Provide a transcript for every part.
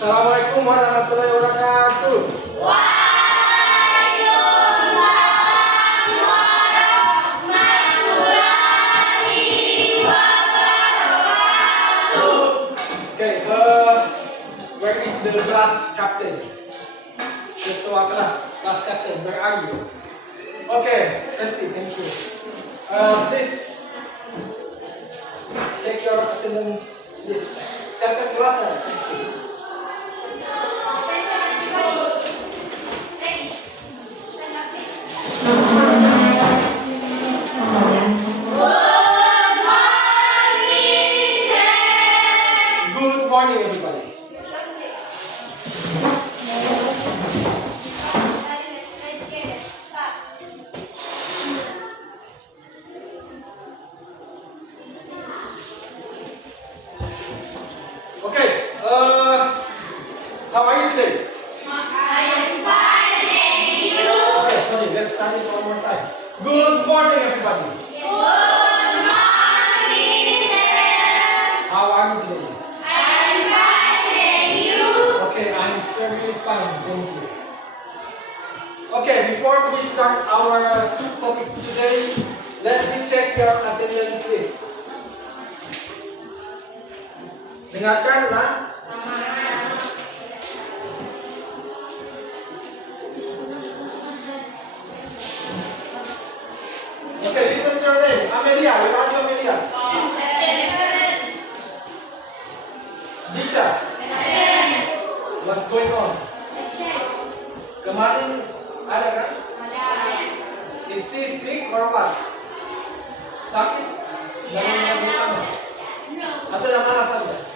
Assalamualaikum warahmatullahi wabarakatuh. Waalaikumsalam warahmatullahi wabarakatuh. Okay, where is the class captain? Ketua kelas captain, where are you? Okay, Esti, thank you. Please check your attendance list. Second class, Esti. Good morning, everybody. Okay, how are you today? I am fine, thank you. Okay, sorry, let's try it one more time. Good morning, everybody. Good morning, sir. How are you today? I am fine, thank you. Okay, I'm very fine, thank you. Okay, before we start our topic today, let me check your attendance list. Dengarkanlah. Okay, listen to your name. Amelia, where are you, Amelia? Dicha, what's going on? Kemarin ada kan? Is she sick or what? Sakit? Dalam yang utama? Atau yang mana saja?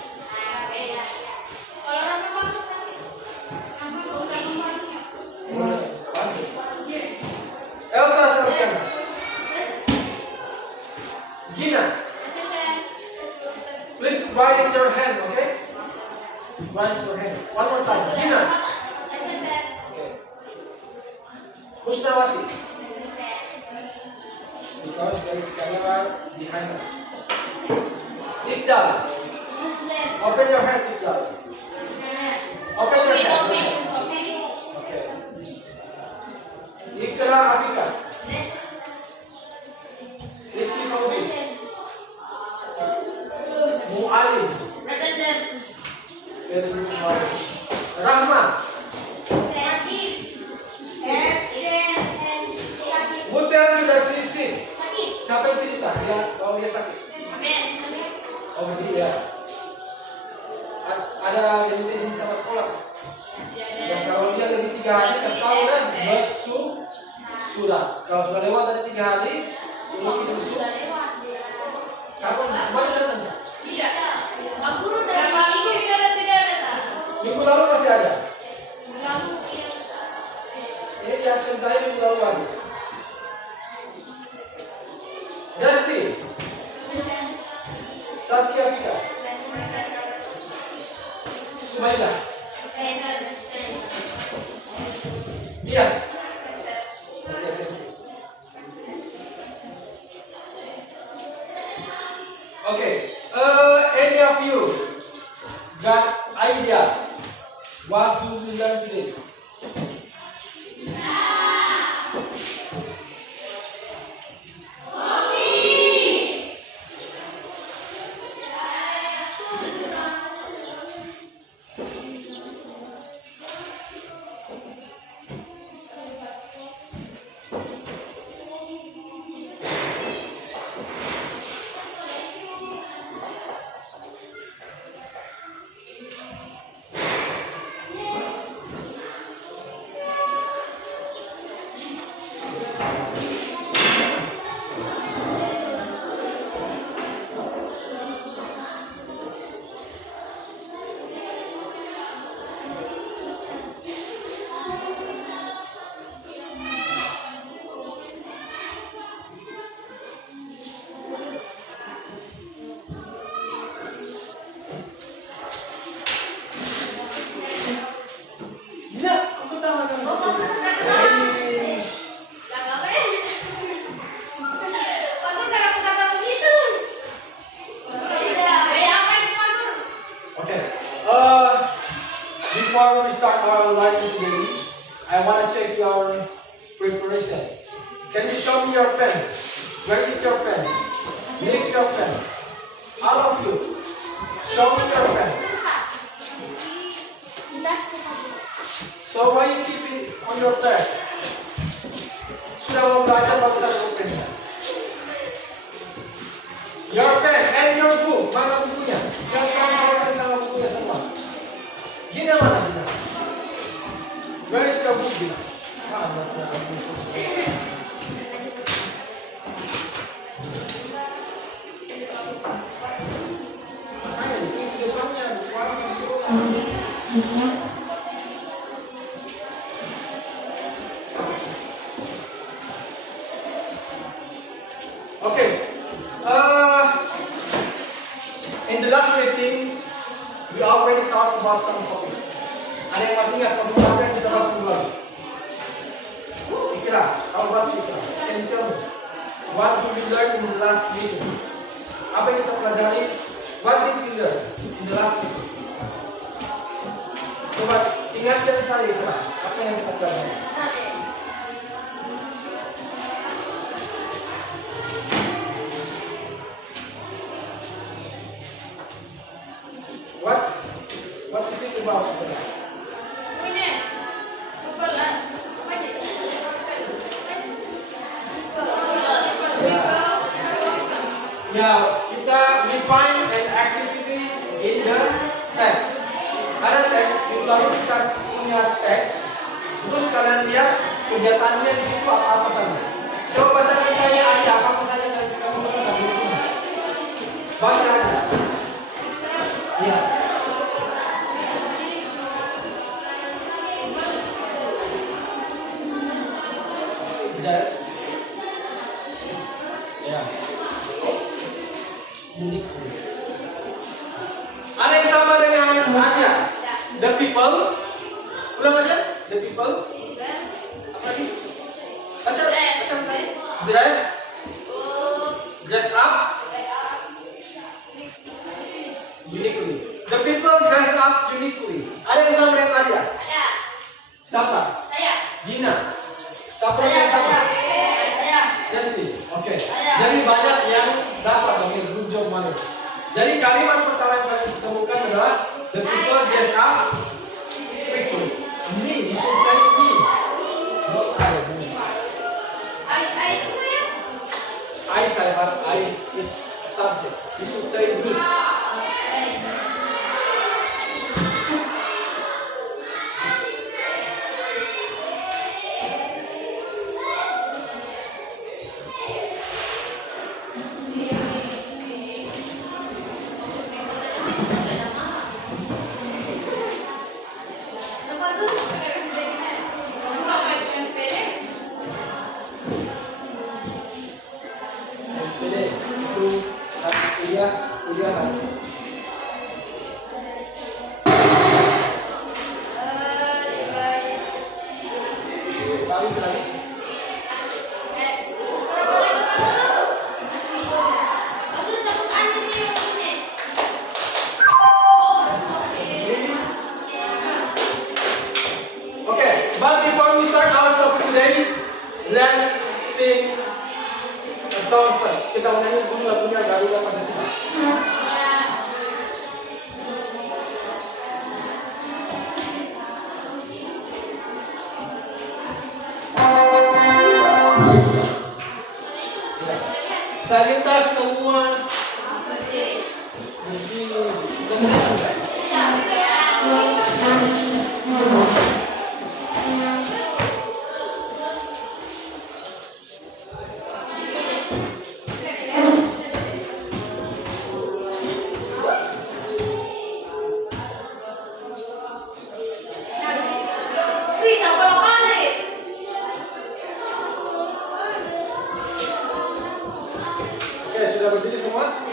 Elsa silakan. Gina, please raise your hand, okay? Raise your hand. One more time. Gina. Okay. Husnawati. Because there is camera behind us. Iqdal. Open your hand, Iqdal. Open your hand. Okay. Ikra Afika. Rizky Fauzi. Mu'alim. Very good. Rahma. Who tell you that she's sick? Siapa yang cerita? Dia, kalau dia sakit. Oh, dia. Ada yang di sini sama sekolah. Dan kalau dia lebih 3 hari, kasih tahu kan? Sudah. Kalau sudah lewat dari 3 hari, suruh kirim surat. Kapan? Kemarin datang? Tidak. Pak Guru dari minggu tidak datang. Minggu lalu masih ada. Lalu Ini di absen saya minggu lalu lagi. Dusty. Saskia Fika. Sumaila. Yes. Okay. Any of you got idea? What do we learn today? before we start our learning today, I want to check your preparation. Can you show me your pen? Where is your pen? Lift your pen. All of you, show me your pen. So why you keep it on your bag? Sudah mau belajar baru cari pennya. Your pen and your book. Mana bukunya? Siapa yang mau sama bukunya semua? Gina mana Gina? Where is your book Gina? Mana buku? Makanya ditulis di depannya. Okay. In the last meeting, we already talked about some topic. Ada yang masih ingat topik apa yang kita bahas minggu lalu? Ikra, how about you Ikra? Can you tell me? What did we learn in the last meeting? Apa yang kita pelajari? What did we learn in the last meeting? Coba ingatkan saya Ikra, apa yang kita pelajari? What is it about? Ya, kita define an activity in the text. Ada teks, lalu kita punya teks. Terus kalian lihat kegiatannya di situ apa-apa saja. Coba bacakan saya aja apa-apa saja yang kamu temukan di buku. Baca aja. Ya. Just. Ya. Unique. Ada yang sama dengan Anya. The people. Ulang aja. The people. Apa lagi? Baca. Dress. Dress up. Uniquely. The people dress up uniquely. Ada yang sama dengan Nadia? Ada. Siapa? Saya. Gina. Siapa yang sama? Saya. Desti. Oke. Ada. Jadi banyak yang dapat. Oke, good job Malik. Jadi kalimat pertama yang kalian temukan adalah the people dress up quickly. Me, you should say me. Not I. Itu saya. I say but I is a subject. You should say me. Pilih itu harus kuliah. Kali lagi. Okay, but before we start our topic today, let's sing a song first. Kita nyanyi dulu lagunya Garuda pada sini. Salintas semua berdiri kemudian Oke, sudah berdiri semua?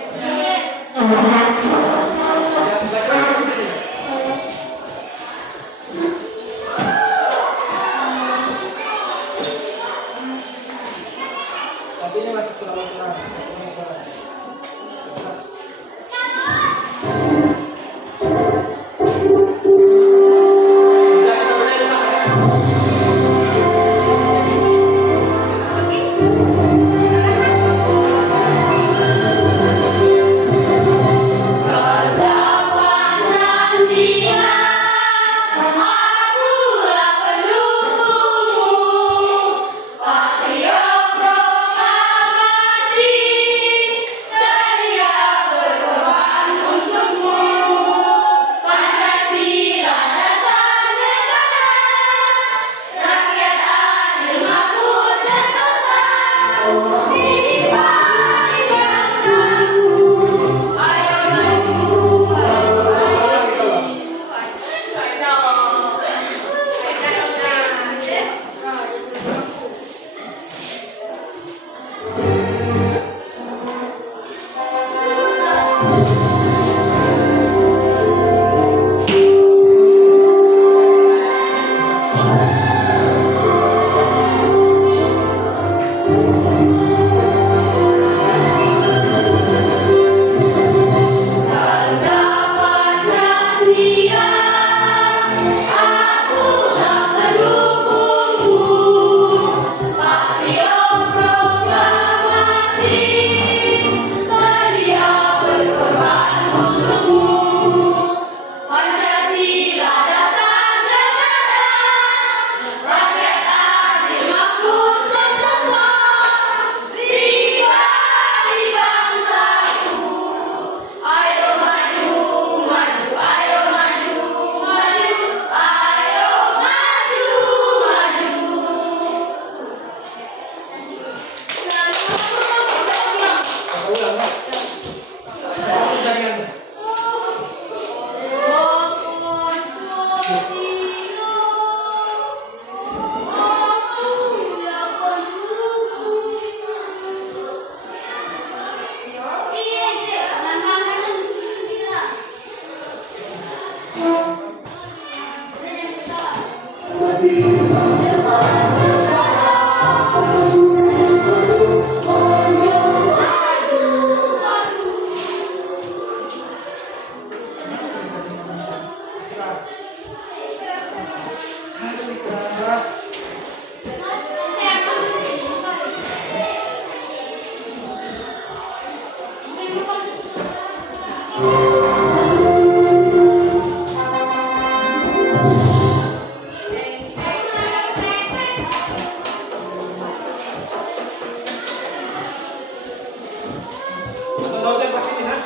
Nggak usah pakai ini, ha?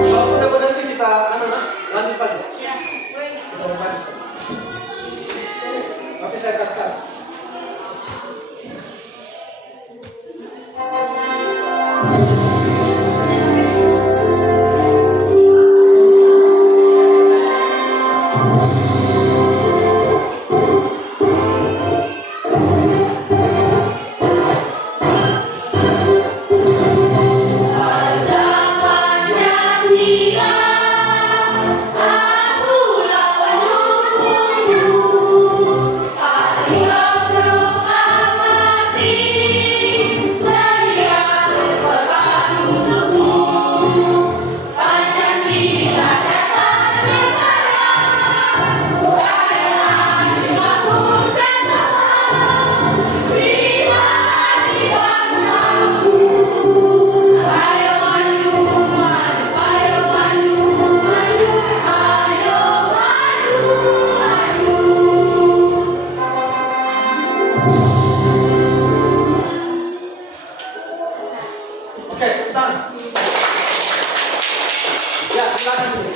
Kalau udah berhenti kita lanjut saja. Kita lanjut. Tapi saya katakan. Oke, tepuk tangan. Ya, silakan dulu.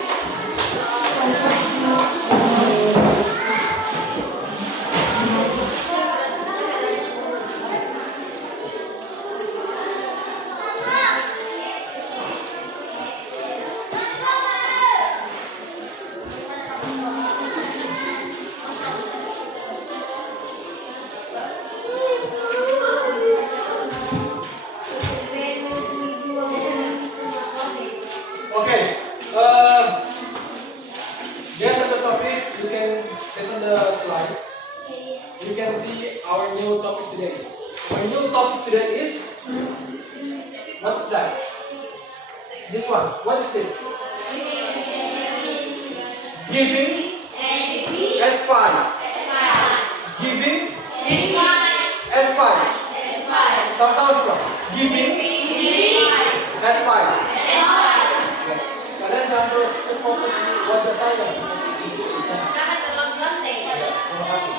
Okay, there's another topic. You can based on the slide. You can see our new topic today. Our new topic today is what's that? This one. What is this? Giving advice. Giving advice. Sama-sama semua. Giving advice. Kalian jangan terfokus di wajah saya. Karena terlalu ganteng. Terima kasih.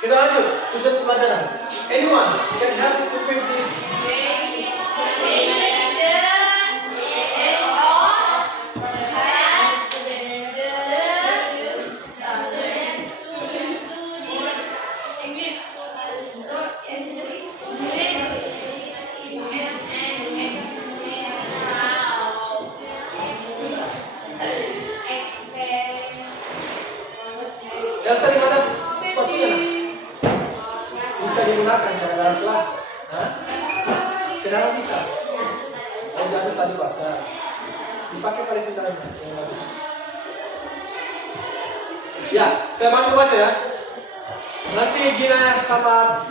Kita lanjut tujuan pembelajaran. Anyone can help me to print this? Elsa di mana sepatunya? Bisa digunakan dalam kelas? Hah? Kenapa bisa? Oh, jatuh tadi basah. Dipakai pada sentaranya. Ya, saya bantu baca ya. Nanti Gina sama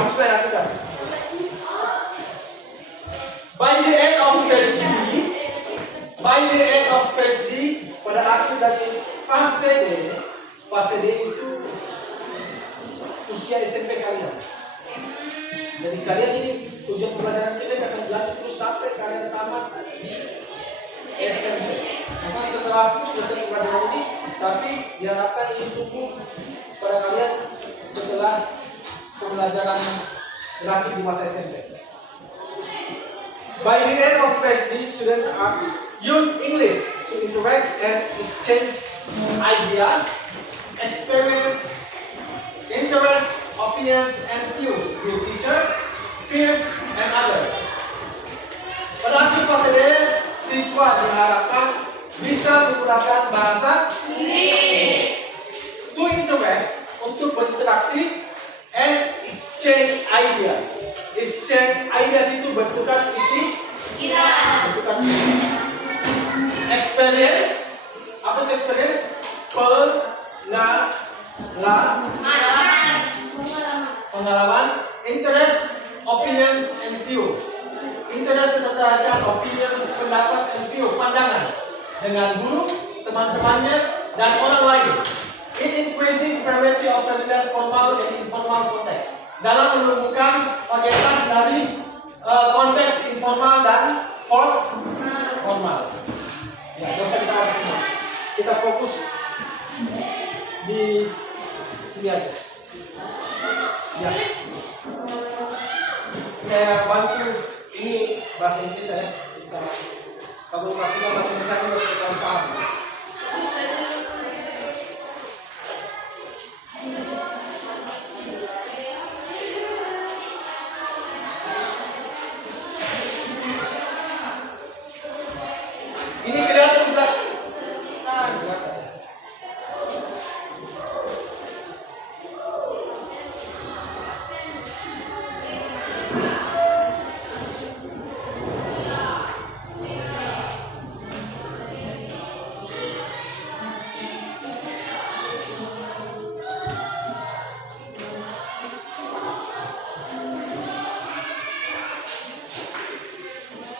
Puspa yang kita. By the end of phase D, pada akhir dari fase D itu usia SMP kalian. Jadi kalian ini tujuan pelajaran kita akan dilanjut terus sampai kalian tamat di SMP. Maka setelah selesai pelajaran ini, tapi diharapkan ini tumbuh pada kalian setelah pembelajaran berakhir di masa SMP. By the end of phase D, students are use English to interact and exchange ideas, experiments, interests, opinions, and views with teachers, peers, and others. Pada akhir fase D, siswa diharapkan bisa menggunakan bahasa Inggris to interact, untuk berinteraksi, and exchange ideas. Exchange ideas itu bertukar pikiran. Bertukar pikiran. Experience. Apa itu experience? Pengalaman. Interest, opinions, and view. Interest ketertarikan, opinions, pendapat, and view, pandangan dengan guru, teman-temannya, dan orang lain. In increasing variety of familiar, formal, and informal context. Dalam menumbuhkan varietas dari konteks informal dan formal. Ya, gak usah kita bahas semua. Kita fokus di sini aja. Ya. Saya bantu ini bahasa Inggris saya. Kalau bahasa Indonesia masih kita paham. Ini kelihatan di belakang.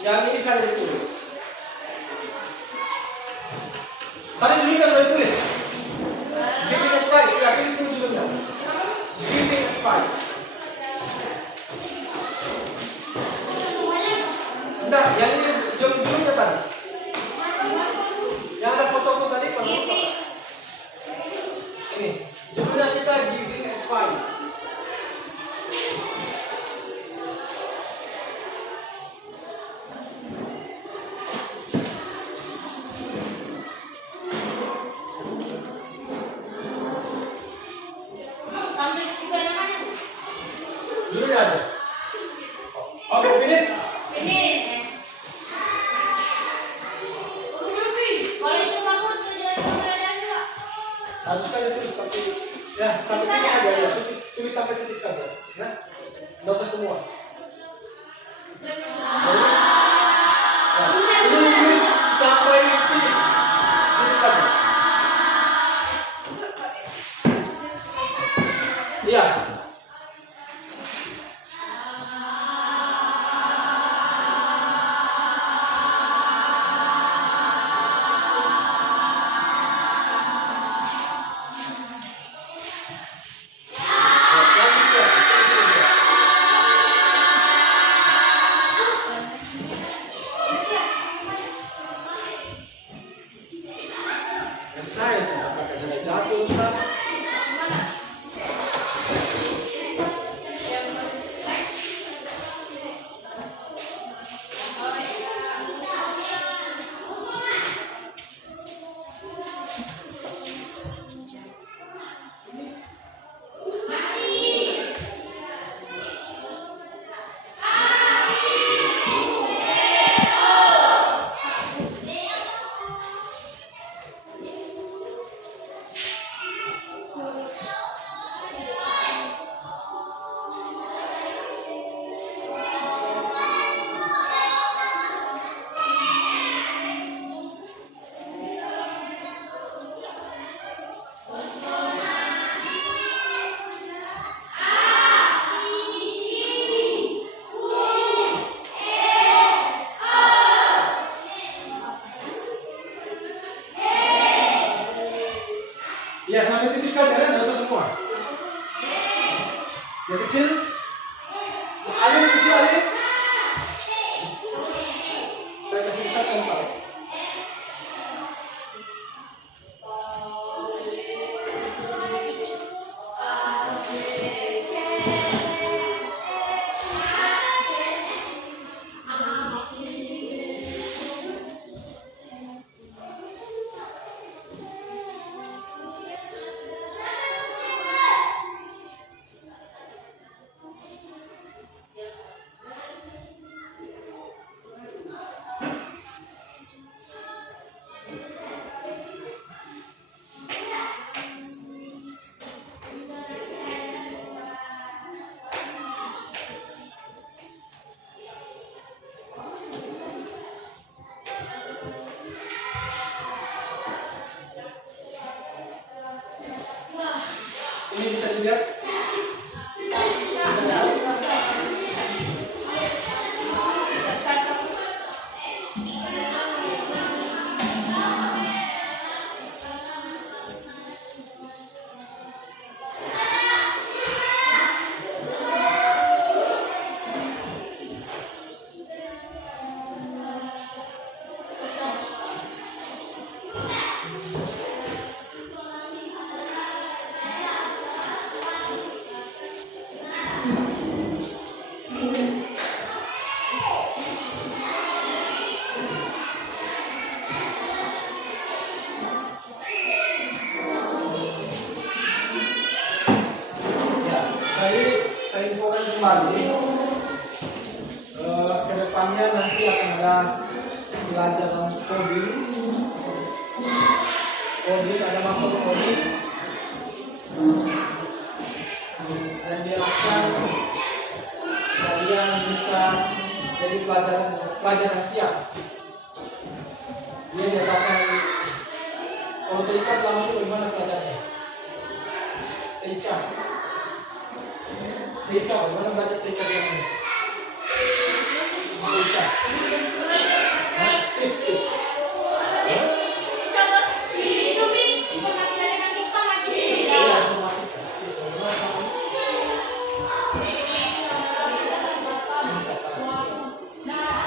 Yang ini saya ditulis. Tadi judulnya sudah ditulis. Giving advice. Ya, tulis dulu judulnya. Giving advice. Enggak, yang ini judulnya tadi. Yang ada fotoku tadi kan? Ini. Judulnya kita giving advice. Judulnya aja. Oke, finish. Harusnya ditulis tapi ya sampai titik aja ya. Tulis sampai titik saja. Ya. Nggak usah semua. Ini tulis sampai titik. Titik saja. Iya. Saya pakai saya jatuh Ustaz. Ya sampai titik saja kan, nggak usah semua. Ya kecil. Alir kecil alir. Saya kasih besar kan Pak. lihat? Ya, jadi saya infokan kembali. Kedepannya nanti akan ada pelajaran coding ada makhluk coding dan diharapkan kalian bisa jadi pelajaran siap. Dia di atasan. Kalau TK selama itu bagaimana pelajarannya? TK bagaimana belajar TK selama ini? TK tips. Contoh itu Mi informasi dari nanti sama jadi Iya, informatika.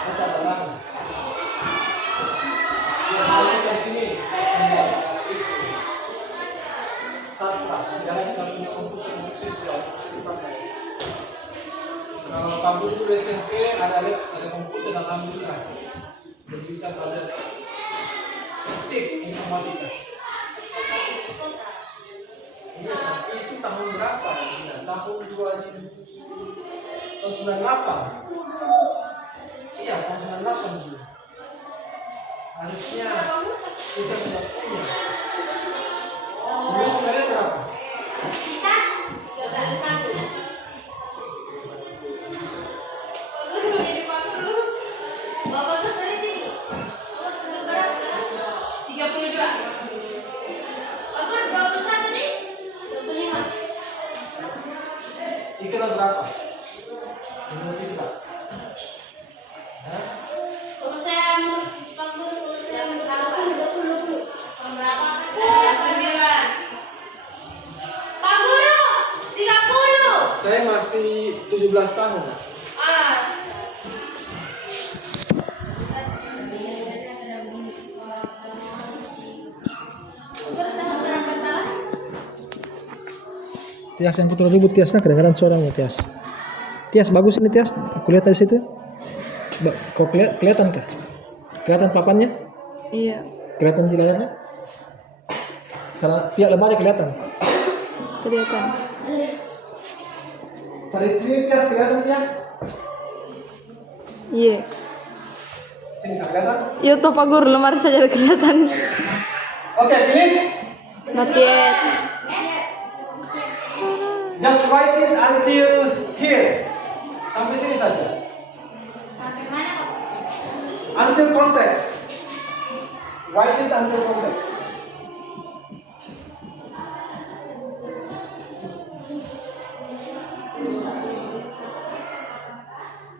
Masa tenang. Ya, kalian dari sini Satras, di dalam kita punya komputer untuk siswa bisa dipakai. Kalau kamu itu di SMP ada komputer, alhamdulillah. Jadi bisa belajar ketik informatika. Iya, tapi itu tahun berapa? Ya, tahun 98. Iya, tahun 98 dulu. Harusnya kita sudah punya. Dulu kalian berapa? kita 13 1. Pak Guru jadi Pak Guru. Bapak tuh sering sini. Berapa sekarang? 32. Pak Guru 21 nih. 25. Iklan berapa? Menurut kita. Hah? Kalau saya Pak Guru kalau saya 20. Tahun berapa? 9. Pak Guru 30. Saya masih 17 tahun. Ah. Tias yang putar ribut Tiasnya kadang-kadang suaramu Tias. Tias bagus ini Tias. Aku lihat dari situ. Kok kelihatan kah? Kelihatan papannya? Iya, Kelihatan di layarnya? Karena tiap lembarnya kelihatan. kelihatan. Cari sini Tias, kelihatan Tias? Iya. Sini saya kelihatan. Iya tuh Pak Guru, lemari saja kelihatan. Oke, finish. Not yet. Just write it until here. Sampai sini saja. Sampai mana, Pak? Until context. Write it until context.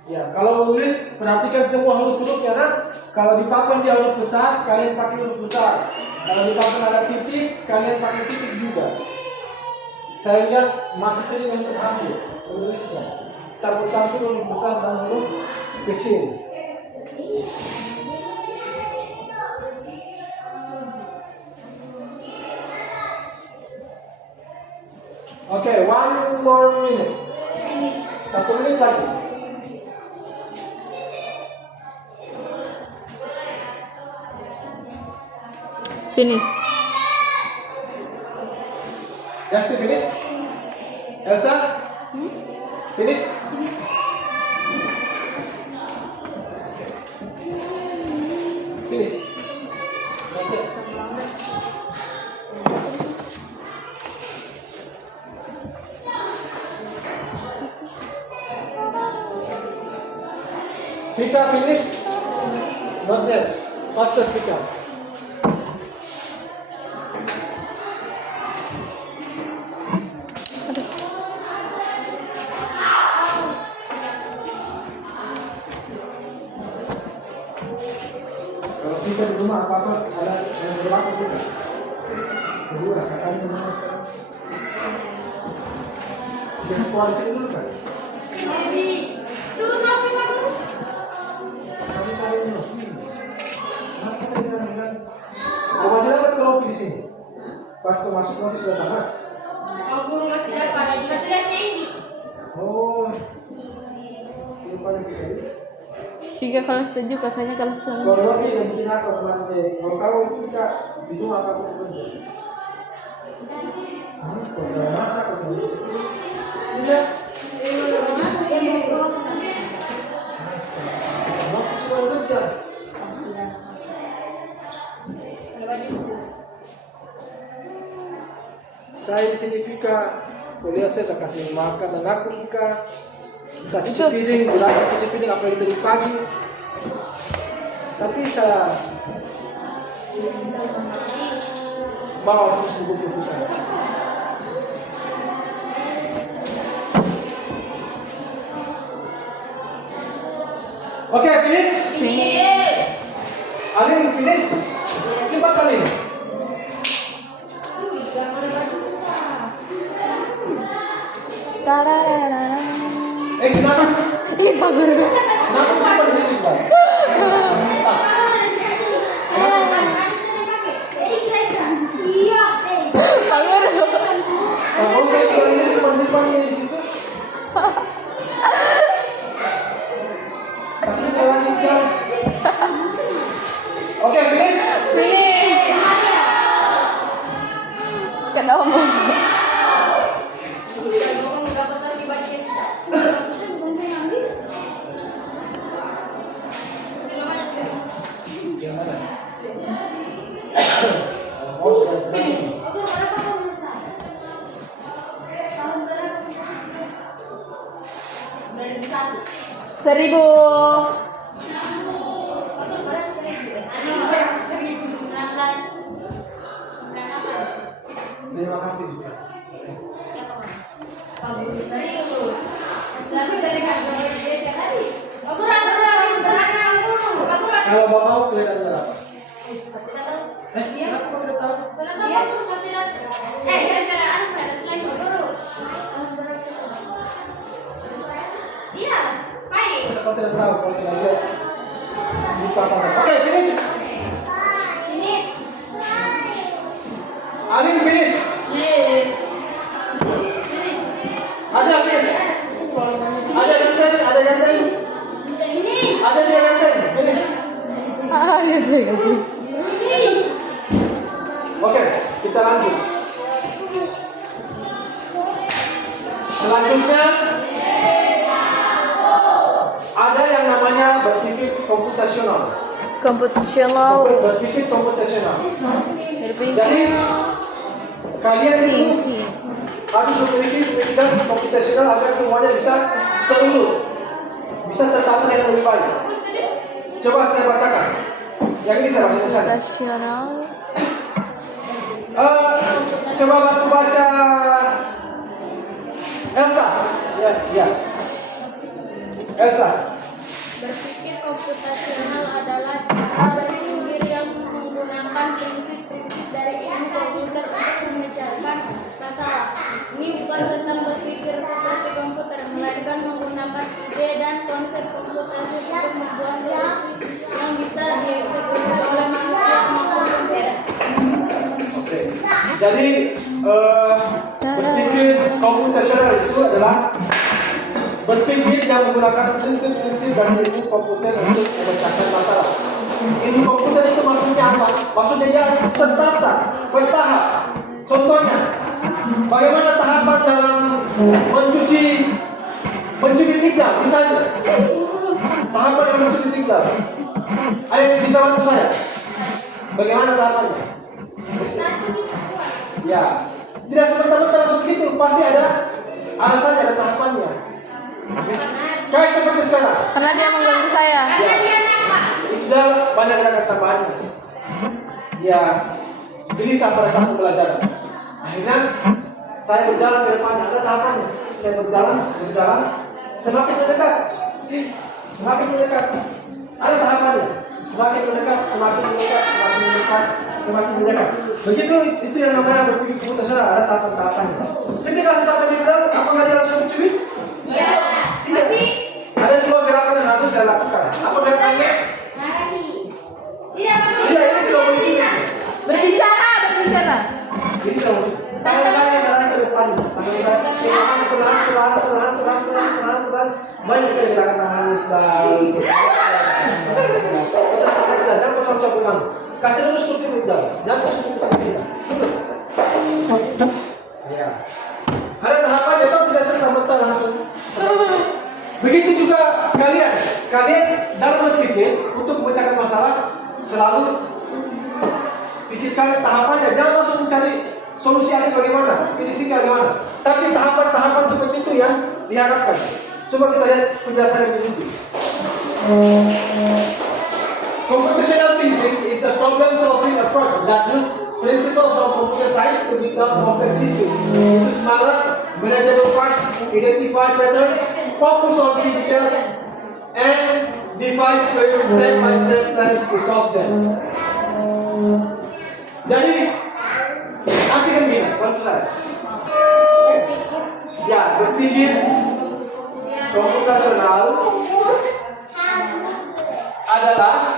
Ya, kalau menulis perhatikan semua huruf-hurufnya, nah. Kalau di papan dia huruf besar, kalian pakai huruf besar. Kalau di papan ada titik, kalian pakai titik juga. Saya lihat masih sering untuk ambil menulisnya. Campur-campur huruf besar dan huruf kecil. Oke, one more minute. 1 menit lagi. Finish. Just finish. Elsa? Finish. Finish. Okay. Vika, finish. Not yet. Faster, Vika. Kalau kita di rumah apa-apa ada yang berlaku kita. Kedua, kakaknya di mana sekarang? Dia sekolah di sini dulu kan? Jadi, tuh napi Pak Guru. Kami cari di sini. Kenapa kita bilang? Kau masih dapat trofi di sini? Pas kau masuk trofi sudah tamat? Pak Guru masih dapat lagi satu lagi ini. Oh, belum pada kita. Tiga kelas 7, kakaknya kelas 9. Kalau lagi yang bikin apa kemarin? Kalau kau kita di rumah apa pun kerja? Kalau udah masak, kalau udah cuci, tidak. Waktu sudah kerja. Saya di sini Vika, kau lihat saya kasih makan dan aku Vika. Saya cuci piring, berangkat cuci piring apalagi tadi pagi. Tapi saya bawa terus buku Vika. Oke, finish. Finish. Alin finish. Cepat Alin. Tarararara. Kenapa? Ih, Pak Guru. Kenapa cepat di sini, Bang? Tas. Iya, Pak Guru. Kalau saya jual ini simpan ini di situ. Tapi kalau kita. Oke, finish. Finish. Kenapa? Yang mana? Oh, sudah berani. Seribu. Terima kasih, Ustaz. Kalau mau kelihatan berapa? Kenapa kau tidak tahu? Iya, baik. Kau tidak tahu kalau sudah lihat. Lupa apa? Oke, finish. Finish. Alin finish. Ada finish. Ada ganteng, ada ganteng. Finish. Ada dia ganteng. Finish. Ah, ya tuh. Finish. Oke, kita lanjut. Selanjutnya ada yang namanya berpikir komputasional. Komputasional. Berpikir komputasional. Jadi kalian itu harus memiliki pemikiran komputasional agar semuanya bisa terurut, bisa tertata dengan lebih baik. Coba saya bacakan. Yang ini saya baca tulisannya. Komputasional. Coba bantu baca Elsa. Ya. Elsa. Berpikir komputasional adalah cara berpikir yang menggunakan prinsip-prinsip dari ilmu komputer untuk memecahkan masalah. Ini bukan tentang berpikir seperti komputer, melainkan menggunakan ide dan konsep komputasi untuk membuat solusi yang bisa dieksekusi oleh manusia maupun komputer. Oke. Jadi berpikir komputasional itu adalah berpikir yang menggunakan prinsip-prinsip dari ilmu komputer untuk memecahkan masalah. Ilmu komputer itu maksudnya apa? Maksudnya dia tertata, bertahap. Contohnya, bagaimana tahapan dalam mencuci tiga, misalnya. Tahapan dalam mencuci tiga. Ada yang bisa bantu saya? Bagaimana tahapannya? Ya, tidak semerta-merta langsung gitu. Pasti ada alasannya, ada tahapannya. Kayak seperti sekarang. Karena dia mengganggu saya. Sudah banyak gerakan tambahannya. Ya, gelisah pada saat pembelajaran. Akhirnya saya berjalan ke depan, ada tahapannya. Saya berjalan, semakin mendekat, ada tahapannya. semakin mendekat, semakin mendekat, semakin mendekat, semakin mendekat. Begitu itu yang namanya berpikir komputasional, ada tahapan-tahapannya. Ketika sesuatu dibilang, apakah dia langsung mencubit? Iya. Tidak. Ada sebuah gerakan yang harus saya lakukan. Apa gerakannya? Tidak, Pak. Iya, ini sudah mencubit. Berbicara, berbicara. Ini sudah mencubit. Tangan saya adalah ke depan. Tangan saya perlahan. Banyak sekali gerakan tangan dan potong copotan. Kasih dulu kursi muda, jangan terus kursi muda. Ya. Ada tahapan itu tidak serta-merta langsung. Begitu juga kalian dalam berpikir untuk memecahkan masalah selalu pikirkan tahapannya, jangan langsung mencari solusi akhir bagaimana, finishingnya bagaimana. Tapi tahapan-tahapan seperti itu yang diharapkan. Coba kita lihat penjelasan definisi. Computational thinking is a problem-solving approach that uses principles from computer science to become complex issues. To smaller, manageable parts, identify patterns, focus on key details, and devise clear step-by-step plans to solve them. Jadi, artikan gini, bantu saya. Ya, berpikir komputasional adalah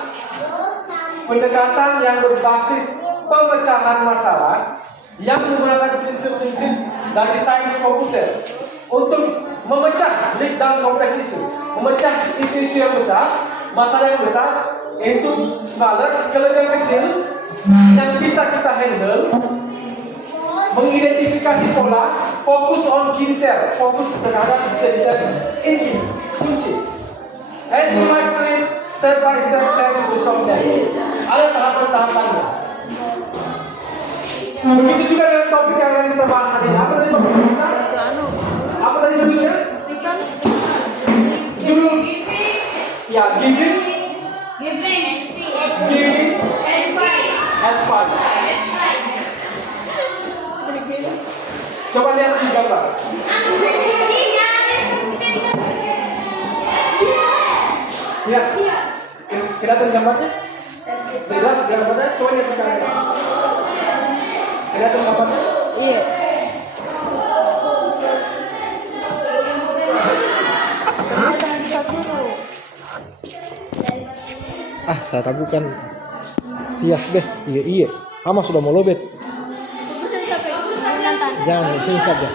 pendekatan yang berbasis pemecahan masalah yang menggunakan prinsip-prinsip dari sains komputer untuk memecah leak dan kompleks isu, memecah isu-isu yang besar, masalah yang besar, yaitu smaller, kelebihan kecil yang bisa kita handle, mengidentifikasi pola, fokus on key detail, fokus terhadap detail inti, kunci, and devise clear step-by-step plans to solve them. Ada tahapan-tahapannya. Begitu juga dengan topik yang akan kita bahas hari ini. Apa tadi topik kita? Apa tadi judulnya? Judul? Ya, giving advice. Coba lihat di gambar. Yes. Kelihatan gambarnya? Jelas gambarnya? Coba lihat di kamera. Kelihatan gambarnya? Iya. Saya tabukan Tias beh. Iya. Ama sudah mau lobet. Jangan, sini saja.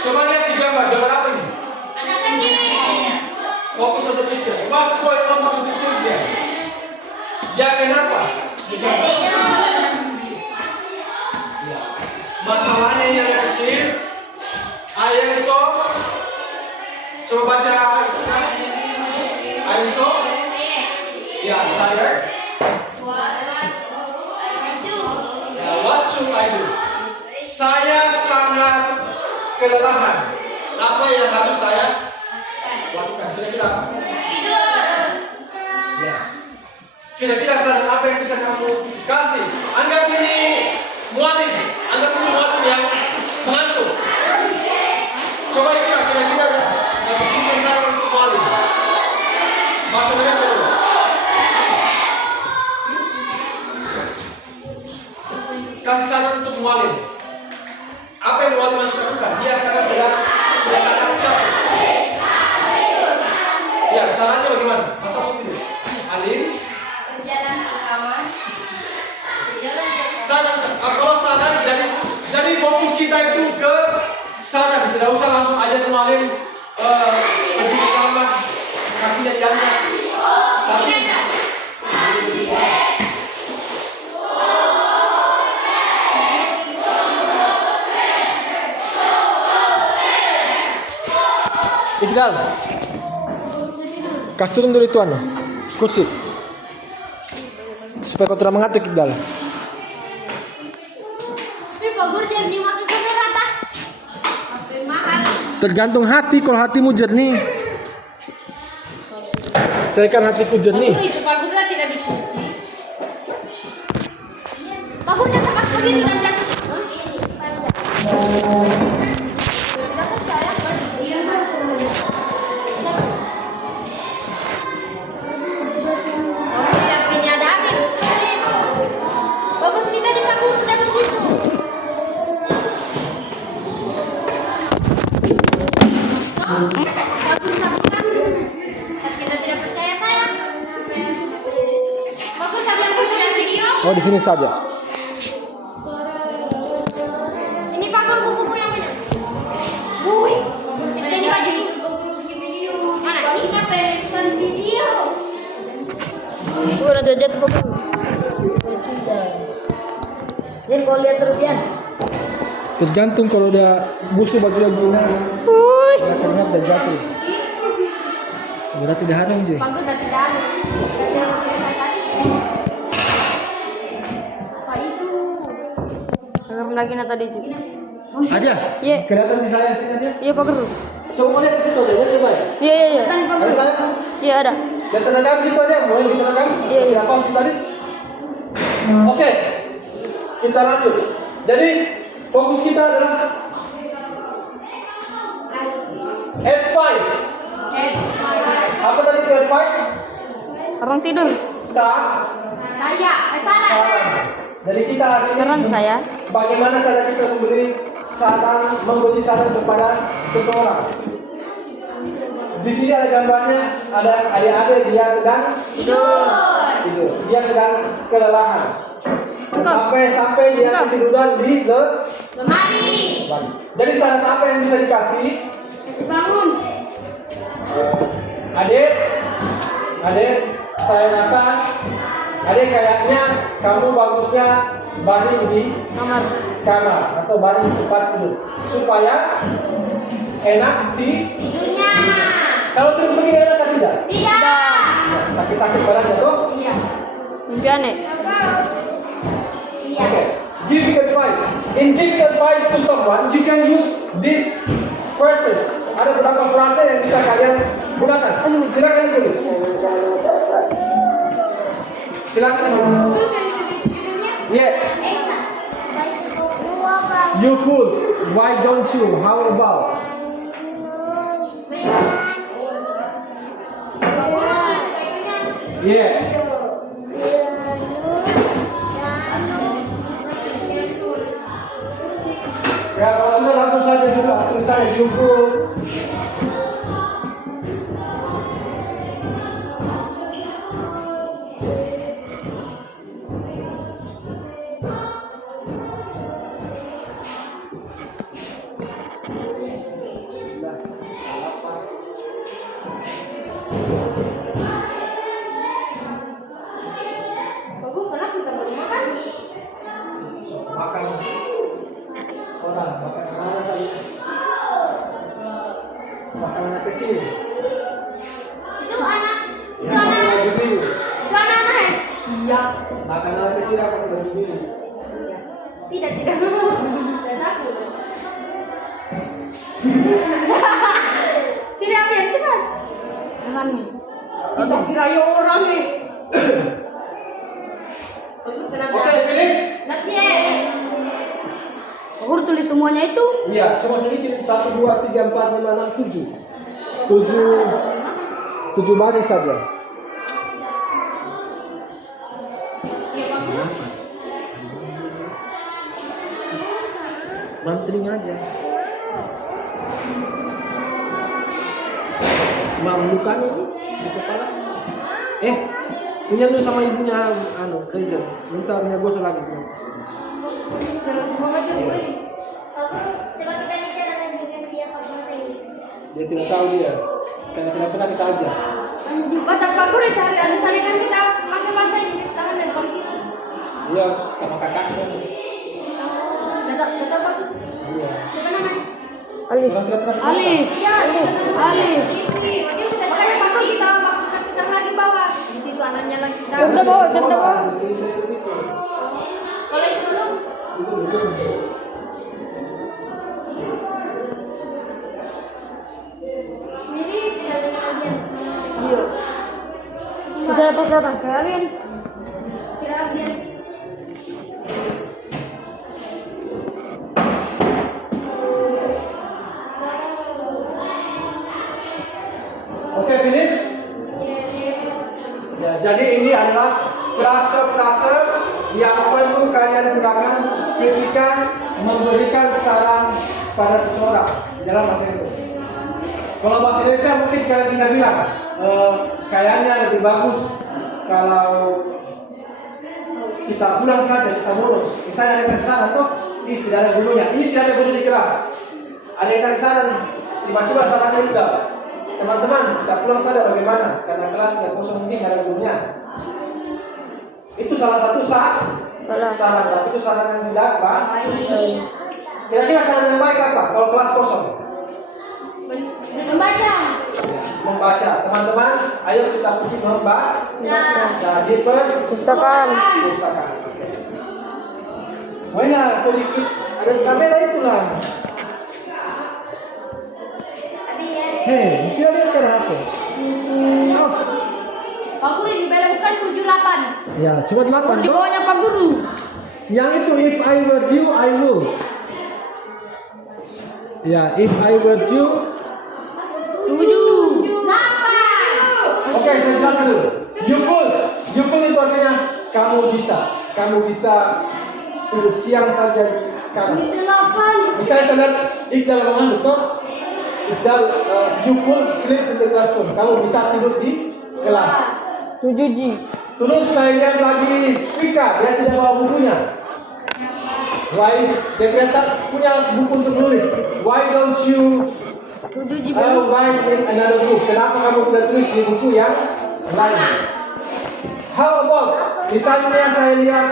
Coba lihat di gambar apa ini? Anak kecil. Fokus on the picture. What's going on with the picture there? Ya kenapa? Ya. Masalahnya yang kecil. I am so. Coba baca. I am so. Ya, tired. What should I do? Saya sangat kelelahan. Apa yang harus saya lakukan? Kira-kira apa? Ya. Kira-kira saran apa yang bisa kamu kasih? Anggap ini mualim. Anggap ini mualim yang mengantuk. Coba kira-kira ada bikin saran untuk mualim. Bahasa Indonesia dulu. Kasih saran untuk mualim. Apa yang mualim harus lakukan? Dia sekarang sudah sangat capek. Ya, sarannya bagaimana? Masa sudah Alin? Saran, kalau saran jadi fokus kita itu ke saran, tidak usah langsung aja mualim pergi ke kamar, kakinya diangkat. Tapi Iqbal. Kasih turun dulu itu kursi. Supaya kau tidak mengatik Iqbal. Tapi Pak Guru jangan dimakan kamera tah. Apa mahal? Tergantung hati, kalau hatimu jernih. Saya kan hatiku Pak jernih. Guru itu Pak Guru tidak dikunci. Pak Guru jangan kakak begini dan jatuh. Tidak percaya kan? Orang tidak punya David. Bagus minta di Pak Guru sudah begitu. Pak Guru sabarkan. Kita tidak percaya saya. Pak Guru sambil punya video. Oh, di sini saja. Ini Pak Guru buku yang mana? Wui. Ini lagi buku. Mana? Ini periksa video. Itu ada jatuh Pak Guru. Jangan kau lihat terus ya. Tergantung kalau udah busuk baju lagi ini. Karena udah jatuh. Berarti dah harum je. Pak Guru udah tidak ada. Apa itu? Agak lagi na tadi itu. Aja. Iya. Kelihatan di saya sini dia. Iya Pak Guru. Coba kau lihat ke situ aja, lihat coba. Iya iya iya. Ada saya? Iya ada. Lihat tenaga gitu aja, mulai di tenaga. Iya, iya. Apa sih tadi? Oke. Kita lanjut. Jadi fokus kita adalah advice. Apa tadi itu advice? Orang tidur. Saya. Sarah. Jadi kita hari ini Saran saya. bagaimana cara kita memberi saran kepada seseorang. Di sini ada gambarnya, ada adik-adik dia sedang tidur. Dia sedang kelelahan. Sampai dia ketiduran di Lemari. Jadi saran apa yang bisa dikasih? Kasih bangun. Adik, saya rasa kayaknya kamu bagusnya baring di kamar atau baring di tempat tidur supaya enak Tidurnya. kalau tidur begini enak atau tidak? Tidak. Sakit-sakit badannya tuh. Iya. Mimpi aneh. Iya. Okay. Giving advice. In giving advice to someone, you can use these phrases. Ada beberapa frase yang bisa kalian gunakan. Silakan ditulis. Silakan ditulis. Terus yang tidurnya. Yeah. You could. Why don't you? How about? Yeah. Ya, kalau sudah langsung saja juga terus saya you could. Bagus, kenapa kita baru makan? Makan orang, makan mana saja. Makan anak kecil. Itu anak. Itu Yang pakai anak. baju biru. Itu anak-anak ya? Iya. Makan anak kecil yang pakai baju biru. Tidak. Dan aku. Sini ambil cepat. Jangan nih. Bisa kira ya orang nih. Bagus, tenang. Oke, finish. Not yet. Pak Guru tulis semuanya itu. Iya, cuma sedikit 1, 2, 3, 4, 5, 6, 7. 7 baris saja. Iya, bagus. Mantring aja. Mam lukanya itu di kepala. Punya lu sama ibunya Reza. Minta punya gosok lagi. Terus banget ya, Bu. Coba kita bicara dengan dia bahasa Inggris. Dia tidak tahu dia. Karena tidak pernah kita ajar. Anjing, otak Pak Guru cari alasannya kan kita pakai bahasa Inggris tangan dan Pak. Iya, sama kakaknya. Data Pak. Iya. Siapa namanya? Alif. Orang tidak pernah Alif. Iya, Alif. Makanya Pak Guru kita waktu Jam berapa? Jam berapa? Kalau itu belum. Itu belum. Jadi saya aja. Iya. Bisa dapat berapa kalian? Kira biar Oke, finish? Ya, jadi ini adalah frase-frase yang perlu kalian gunakan ketika memberikan saran pada seseorang dalam bahasa Inggris. Kalau bahasa Indonesia mungkin kalian tinggal bilang, kayaknya lebih bagus kalau kita pulang saja, kita bolos. Misalnya ada yang kasih saran, toh, tidak ada gurunya. Ini tidak ada guru di kelas. Ada yang kasih saran, tiba-tiba sarannya juga. Teman-teman, kita pulang saja bagaimana? Karena kelas tidak kosong mungkin ada gurunya. Itu salah satu saran, tapi itu saran yang tidak baik. Kira-kira saran yang baik apa? Kalau kelas kosong? membaca. Membaca. Teman-teman, ayo kita pergi membaca. Jadi Pustakaan. pustakaan. Mana kalau ikut ada kamera itulah. Hei, kita lihat kan HP. Awas. Pak Guru di bawah bukan 78. Ya, cuma 8. Di bawahnya Pak Guru. Yang itu if I were you, I will. Ya, if I were you. 7. Oke, saya jelaskan dulu. You could itu artinya kamu bisa. Kamu bisa tidur siang saja sekarang. 8. Misalnya saya lihat Iqdal mengandung, toh? Iqdal, you could sleep in the classroom. Kamu bisa tidur di kelas. 7G. Terus saya lihat lagi Vika, dia tidak bawa bukunya. Why? Dia ternyata punya buku untuk menulis. Why don't you 7G. write in another book? Kenapa kamu tidak tulis di buku yang lain? How about misalnya saya lihat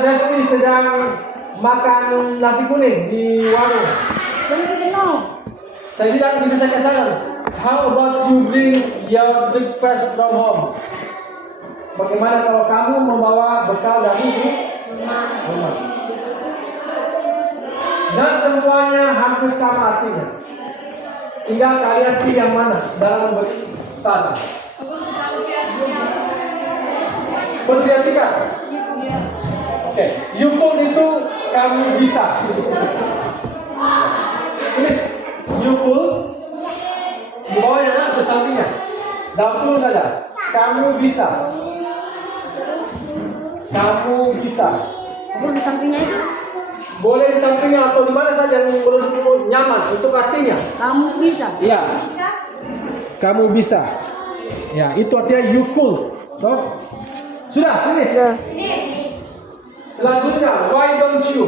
Desti sedang makan nasi kuning di warung. Saya bilang bisa saya kasih. How about you bring your breakfast from home? Bagaimana kalau kamu membawa bekal dari rumah? Dan semuanya hampir sama artinya. Tinggal kalian pilih yang mana dalam memberi saran. Perlu diartikan? Oke, you could itu kamu bisa. Tulis you could di bawahnya atau sampingnya. Dalam kurung saja. Kamu bisa. Kamu bisa. Guru di sampingnya itu. Boleh di sampingnya atau di mana saja yang menurutmu nyaman untuk artinya. Kamu bisa. Iya. Kamu bisa. Ya, itu artinya you could. Toh? Sudah, finish. Ya. Selanjutnya, why don't you?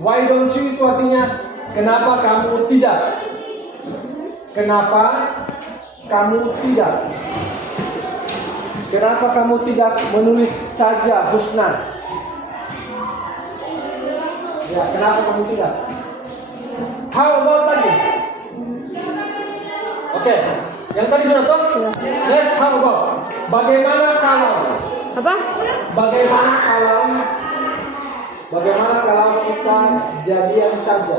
Why don't you itu artinya kenapa kamu tidak? Kenapa kamu tidak? Kenapa kamu tidak menulis saja Husna? Ya, kenapa kamu tidak? How about lagi? Oke, yang tadi sudah tahu? Let's how about? Bagaimana kalau? Apa? Bagaimana kalau kita jadian saja?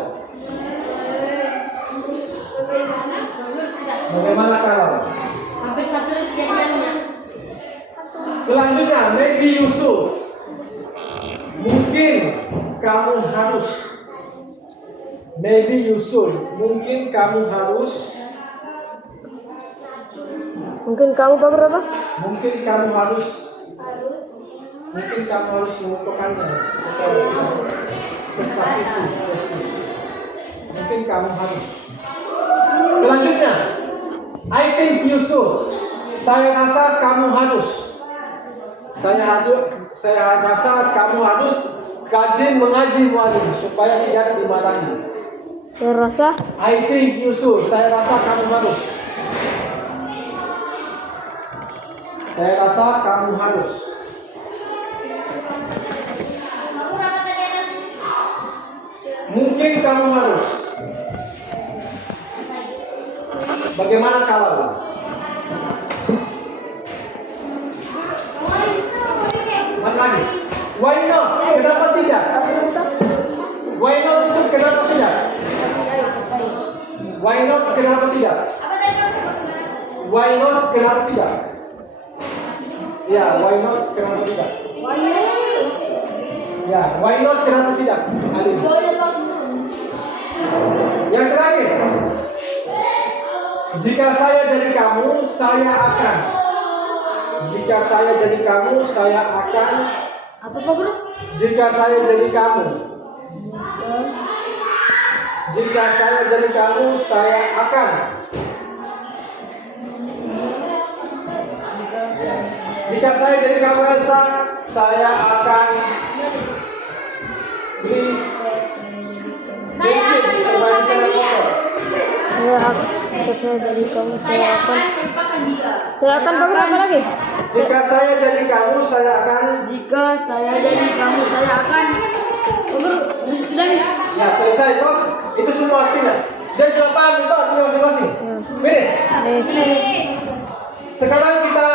Bagaimana kalau? Hampir satu jadiannya. Selanjutnya, maybe you should. Mungkin kamu harus. Maybe you should. Mungkin kamu harus. Mungkin kamu berapa? Mungkin kamu harus. Mungkin kamu harus mengumpulkannya supaya bersatu. Mungkin kamu harus. Selanjutnya, I think you should. Saya rasa kamu harus. Saya rasa kamu harus rajin mengaji mualim supaya tidak dimarahi. Saya rasa. I think you should. Saya rasa kamu harus. Saya rasa kamu harus. Mungkin kamu harus. Bagaimana kalau? Why not? Kenapa tidak? Apa tadi kamu? Why not? Kenapa tidak? Ya, why not? Kenapa tidak? Ya, why not? Kenapa tidak? Alin. Yang terakhir. Jika saya jadi kamu, saya akan. Jika saya jadi kamu, saya akan. Apa Pak Guru? Jika saya jadi kamu. Jika saya jadi kamu, saya akan. Jika saya jadi kamu Elsa, saya akan beli bensin supaya bisa naik motor. Saya jadi kamu, Saya akan melupakan dia. Saya akan Pak Guru, apa lagi? Jika saya jadi kamu, saya akan. Jika saya jadi kamu, saya akan. Pak Guru, sudah nih. Ya, selesai toh. Itu semua artinya. Jadi sudah paham itu artinya masing-masing. Finish. Sekarang kita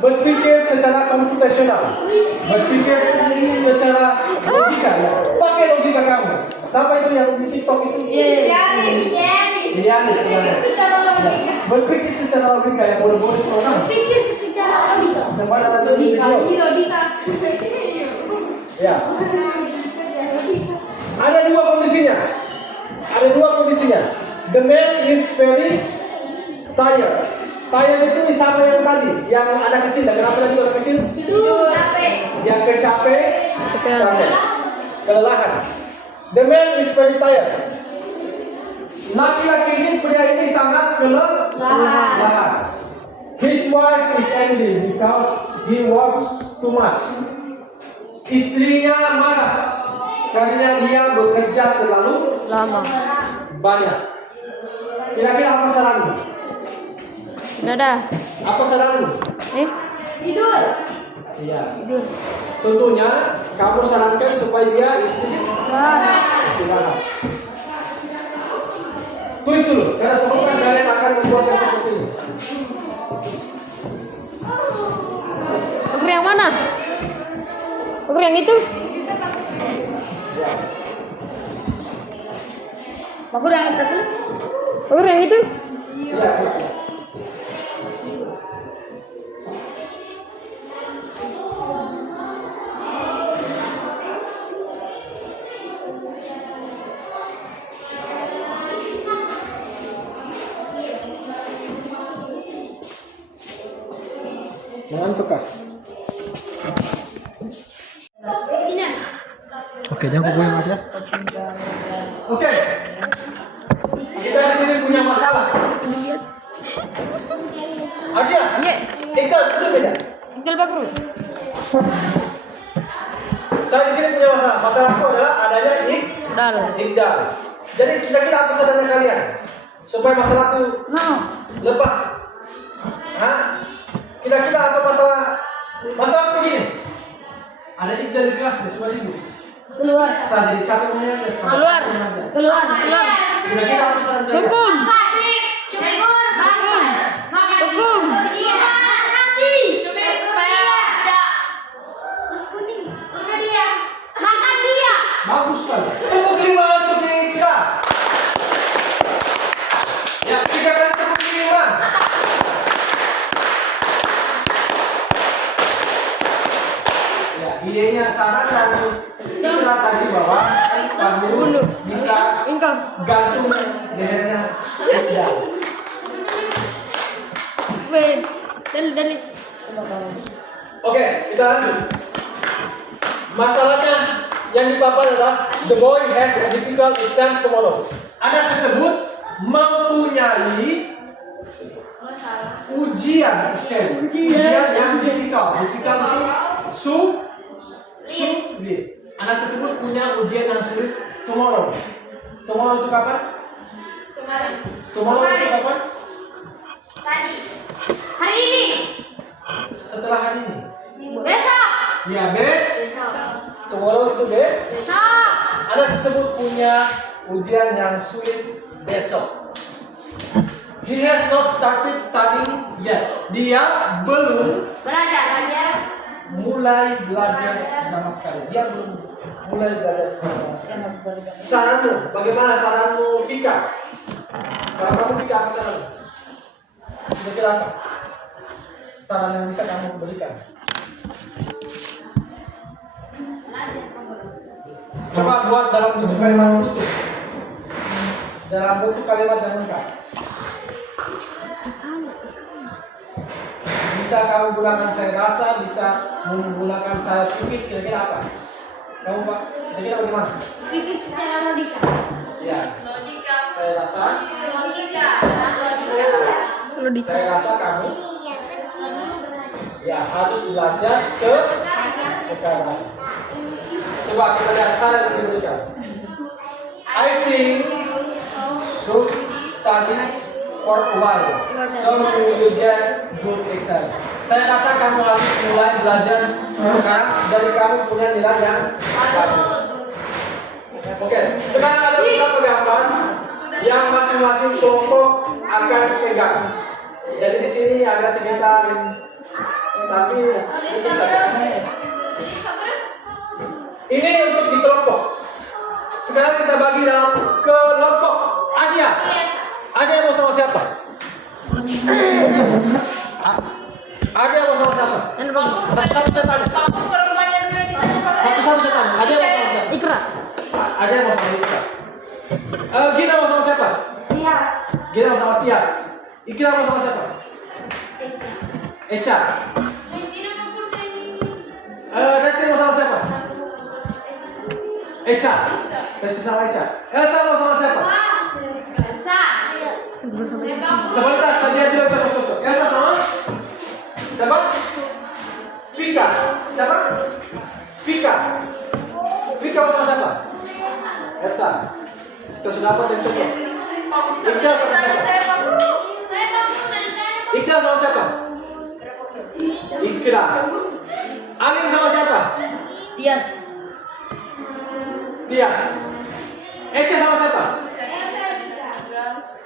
berpikir secara komputasional, berpikir secara logika ya. Pakai logika kamu. Sampai itu yang di TikTok itu. Iya, sebenarnya. Berpikir secara logika yang bodoh-bodoh program. Pikir secara logika. Semua ada di video. Logika. Ya. Ada dua kondisinya. Ada dua kondisinya. The man is very tired. Tired itu sama yang tadi, yang anak kecil. Dan kenapa tadi anak kecil? Tidur. Capek. Yang capek, kelelahan. The man is very tired. Laki-laki ini, pria ini sangat kelelahan. His wife is angry because he works too much. Istrinya marah karena dia bekerja terlalu Lama. banyak. Kira-kira apa saranmu? Dadah. Apa saranmu? Tidur. Iya. Tidur. Tentunya kamu sarankan supaya dia istirahat. Tulis dulu, karena semua kalian akan membuatnya seperti ini. Pak Guru yang mana? Pak Guru yang itu? Pak Guru yang itu? Pak Guru yang itu? Iya. Ngantuk kah? Ini. Oke, jangan kumpulin aja. Oke. Kita di sini punya masalah. Aja. Iya. Iqbal, itu beda. Betul Pak Guru. Saya di sini punya masalah. Masalahku adalah adanya Iqbal. Jadi kira-kira apa sadarnya kalian? Supaya masalahku lepas. Hah? Kira-kira apa masalah? Masalahku begini. Ada Iqbal di kelas, semua sibuk. Keluar. Saya jadi capek mengajar. Keluar. Kira-kira apa saran kalian? Hukum. Cukur. Hukum. Panas hati. Cubit supaya tidak. Mas kuning. Udah dia. Makan dia. Bagus sekali. Tepuk 5 untuk kita. Ya, 3 kali tepuk 5. Ya, idenya saran dari itulah tadi bahwa kamu bisa gantung lehernya Iqbal. Wes. Dali. Oke, kita lanjut. Masalahnya yang dipaparkan adalah the boy has a difficult exam tomorrow. Anak tersebut mempunyai ujian yang difficult. Difficult itu sulit. Anak tersebut punya ujian yang sulit tomorrow. Tomorrow itu kapan? Tomorrow itu kapan? Tadi. Hari ini. Setelah hari ini. Besok. Ya, tomorrow itu Besok. anak tersebut punya ujian yang sulit besok. He has not started studying yet. Dia belum Belajar. mulai belajar sama sekali. Dia belum mulai belajar sama sekali. Saranmu, bagaimana saranmu, Vika? Kalau kamu tidak apa saran? Kira-kira apa? Saran yang bisa kamu berikan? Coba buat dalam bentuk kalimat tutup. Dalam bentuk kalimat yang lengkap. Bisa kamu gunakan saya rasa, bisa menggunakan saya pikir, kira-kira apa? Kamu Pak, kira-kira bagaimana? Pikir secara logika. Ya, Logika. saya rasa, Logika. saya rasa kamu ya harus belajar sekarang. Coba kita lihat saran yang diberikan. I think should study for a while, so you will get good exam. Saya rasa kamu harus mulai belajar sekarang dari kamu punya nilai yang bagus. Oke, sekarang ada beberapa gambar yang masing-masing kelompok akan pegang. Jadi di sini ada sekitar, tapi sedikit saja. Ini untuk di kelompok. Sekarang kita bagi dalam kelompok. Adia, Adia mau sama siapa? Adia mau sama siapa? Satu-satu saya tanya. Satu-satu saya tanya. Adia mau sama siapa? Ikra. Adia mau sama Ikra. Gina mau sama siapa? Iya. Gina mau sama Tias. Ikra mau sama siapa? Echa. Desti mau sama siapa? Echa. Desti sama Echa. Elsa mau sama siapa? Sebentar saja juga cocok. Elsa sama siapa? Vika. Siapa? Vika. Vika mau sama siapa? Elsa. Kita sudah dapat yang cocok. Iqbal sama siapa? Iqbal sama siapa? Ikra. Alim sama siapa? Tias. Tias. Echa sama siapa?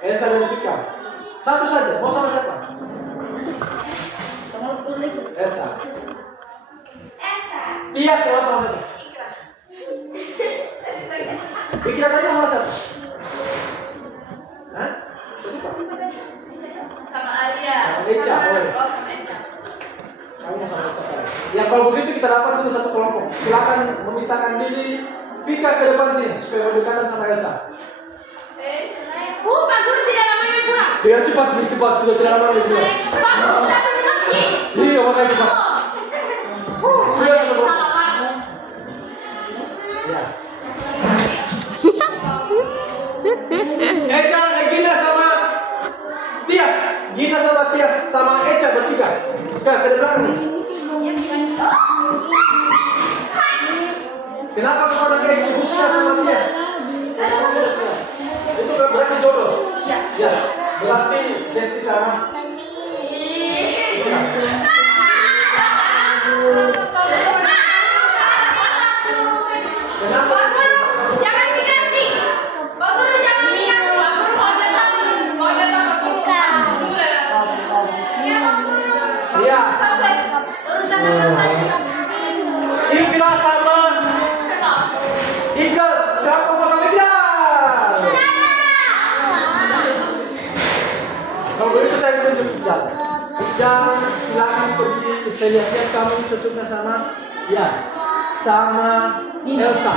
Elsa dan Vika. Satu saja. Mau sama siapa? Sama kulit. Elsa. Tias sama siapa? Ikra tadi sama siapa? Hah? Siapa? Sama Alia. Sama Echa, boleh. Oh, sama Echa. Kamu mau sama Echa. Ya kalau begitu kita dapat dulu satu kelompok. Silakan memisahkan diri. Vika ke depan sini supaya berdekatan sama Elsa. Pak Guru tidak lamanya pulang. Dia cepat, sudah tidak lama lagi. Pak Guru sudah berkasih. Iya, makanya cepat. Sudah satu kelompok. Salah Pak. Ya. Echa, Gina sama Tias. Gina sama Tias sama Echa bertiga. Sekarang ke belakang nih. Kenapa kau ada kayak khususnya sama Tias? Itu berarti jodoh. Ya, berarti Desti sama. Kenapa? Pak Guru, jangan diganti. Pak Guru jangan diganti. Pak Guru mau datang Pak Guru. Iya Pak Guru. Iya. Urusan saya. Ikra sama Iqbal. Siapa mau sama dia? Kalau begitu saya tunjuk Iqbal. Iqbal, silakan pergi. Saya lihat kamu cocoknya sama ya, sama Elsa.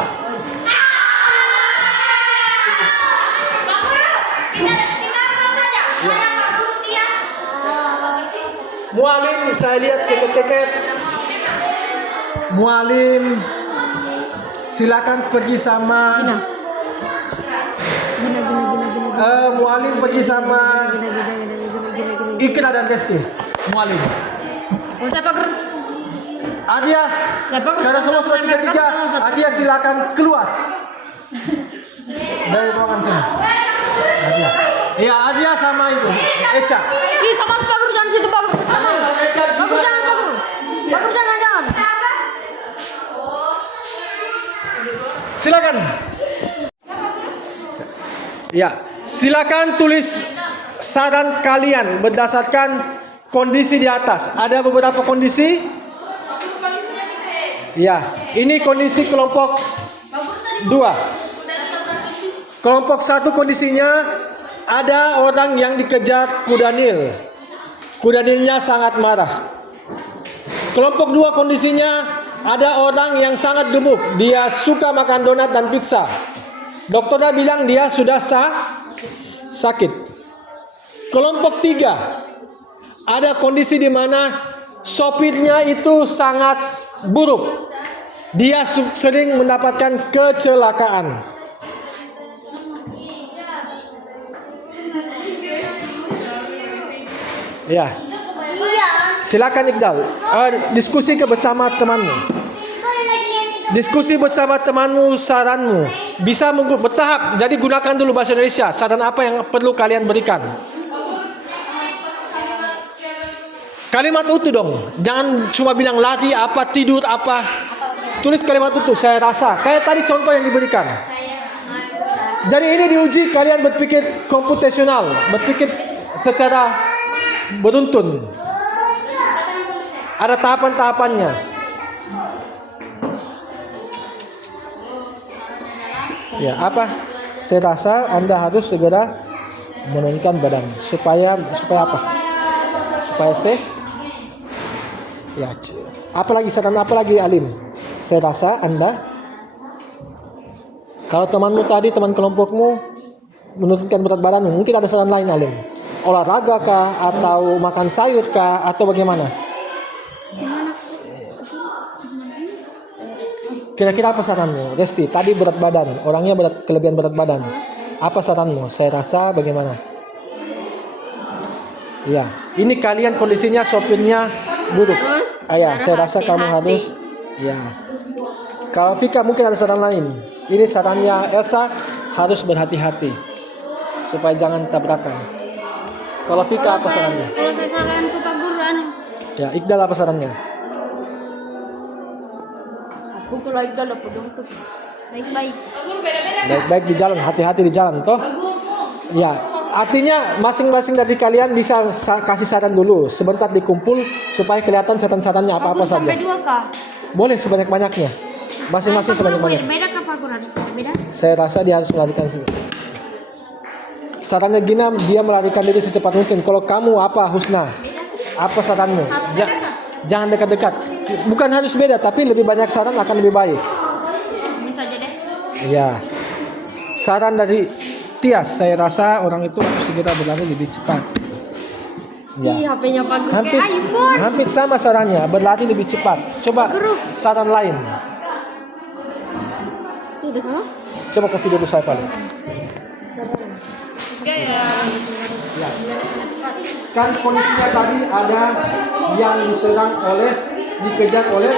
Pak Guru, kita apa saja? Saya Pak Guru Tias. Mualim, saya lihat keket-keket. Mualim, silakan pergi sama. Mualim pergi sama Ikra dan Desti. Mualim. Siapa ger? Adias, karena semua sudah tiga-tiga, Adias silakan keluar dari ruangan sini. Adias. Iya, Adias sama itu, Echa. Ih, sama Pak Guru jangan situ Pak Guru. Adias sama Echa. Pak Guru jangan Pak Guru. Pak Guru jangan. Silakan. Ya, silakan tulis saran kalian berdasarkan kondisi di atas. Ada beberapa kondisi. Pak Guru kondisinya bisa. Ya, ini kondisi kelompok 2. Udah berapa? Kelompok 1 kondisinya ada orang yang dikejar kuda Nil. Kuda Nilnya sangat marah. Kelompok 2 kondisinya ada orang yang sangat gemuk. Dia suka makan donat dan pizza. Dokternya bilang dia sudah sakit. Kelompok 3 ada kondisi di mana sopirnya itu sangat buruk. Dia sering mendapatkan kecelakaan. Ya. Silakan Iqdal. Diskusi bersama temanmu. Diskusi bersama temanmu, saranmu. Bisa bertahap. Jadi gunakan dulu bahasa Indonesia. Saran apa yang perlu kalian berikan? Kalimat utuh dong. Jangan cuma bilang lari apa, tidur apa. Tulis kalimat utuh. Saya rasa. Kayak tadi contoh yang diberikan. Jadi ini diuji kalian berpikir komputasional. Berpikir secara beruntun. Ada tahapan-tahapannya. Ya, apa? Saya rasa Anda harus segera menurunkan badan supaya apa? Supaya ya, apalagi saran apa lagi Alim? Saya rasa Anda, kalau temanmu tadi, teman kelompokmu menurunkan berat badanmu, mungkin ada saran lain Alim. Olahraga kah, atau makan sayur kah, atau bagaimana? Kira-kira apa saranmu? Resti, tadi berat badan, orangnya kelebihan berat badan. Apa saranmu? Saya rasa bagaimana? Ya, ini kalian kondisinya sopirnya buruk. Saya rasa kamu harus, ya. Kalau Vika mungkin ada saran lain. Ini sarannya Elsa, harus berhati-hati supaya jangan tabrakan. Kalau Vika apa sarannya? Kalau saya saran ke Pak Guru, Ya, Iqdal apa sarannya? kalau itu ada pedang tuh. Baik-baik. Baik-baik di jalan, hati-hati di jalan, toh? Ya, artinya masing-masing dari kalian bisa kasih saran dulu, sebentar dikumpul supaya kelihatan saran-sarannya apa-apa saja. Sampai 2 kah? Boleh sebanyak-banyaknya. Masing-masing sebanyak-banyaknya. Beda kah Pak Guru? Harus beda? Saya rasa dia harus melarikan diri. Sarannya Gina, dia melarikan diri secepat mungkin. Kalau kamu apa, Husna? Apa saranmu? Jangan dekat-dekat. Bukan harus beda, tapi lebih banyak saran akan lebih baik. Ini saja deh. Ya. Saran dari Tias, saya rasa orang itu harus segera berlari lebih cepat. Ya. Ih, HP-nya Pak Guru. Hampir sama sarannya, berlari lebih cepat. Coba saran lain. Udah sama? Coba ke video saya paling. Gaya. Ya. Kan kondisinya tadi ada yang dikejar oleh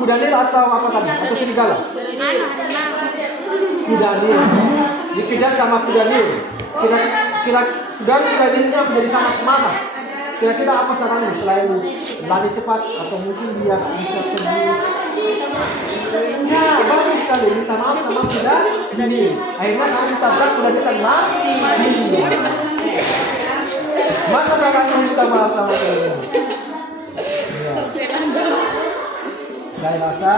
kuda Nil atau apa tadi? Atau serigala? Kuda Nil. Dikejar sama kuda Nil. Kuda Nilnya menjadi sangat marah. Kira-kira apa saranmu selain lari cepat atau mungkin dia bisa pergi? Ya, bagus sekali. Minta maaf sama kuda Nil. Akhirnya kamu ditabrak kuda Nil dan mati. Masa saranmu minta maaf sama kuda Nil? Saya rasa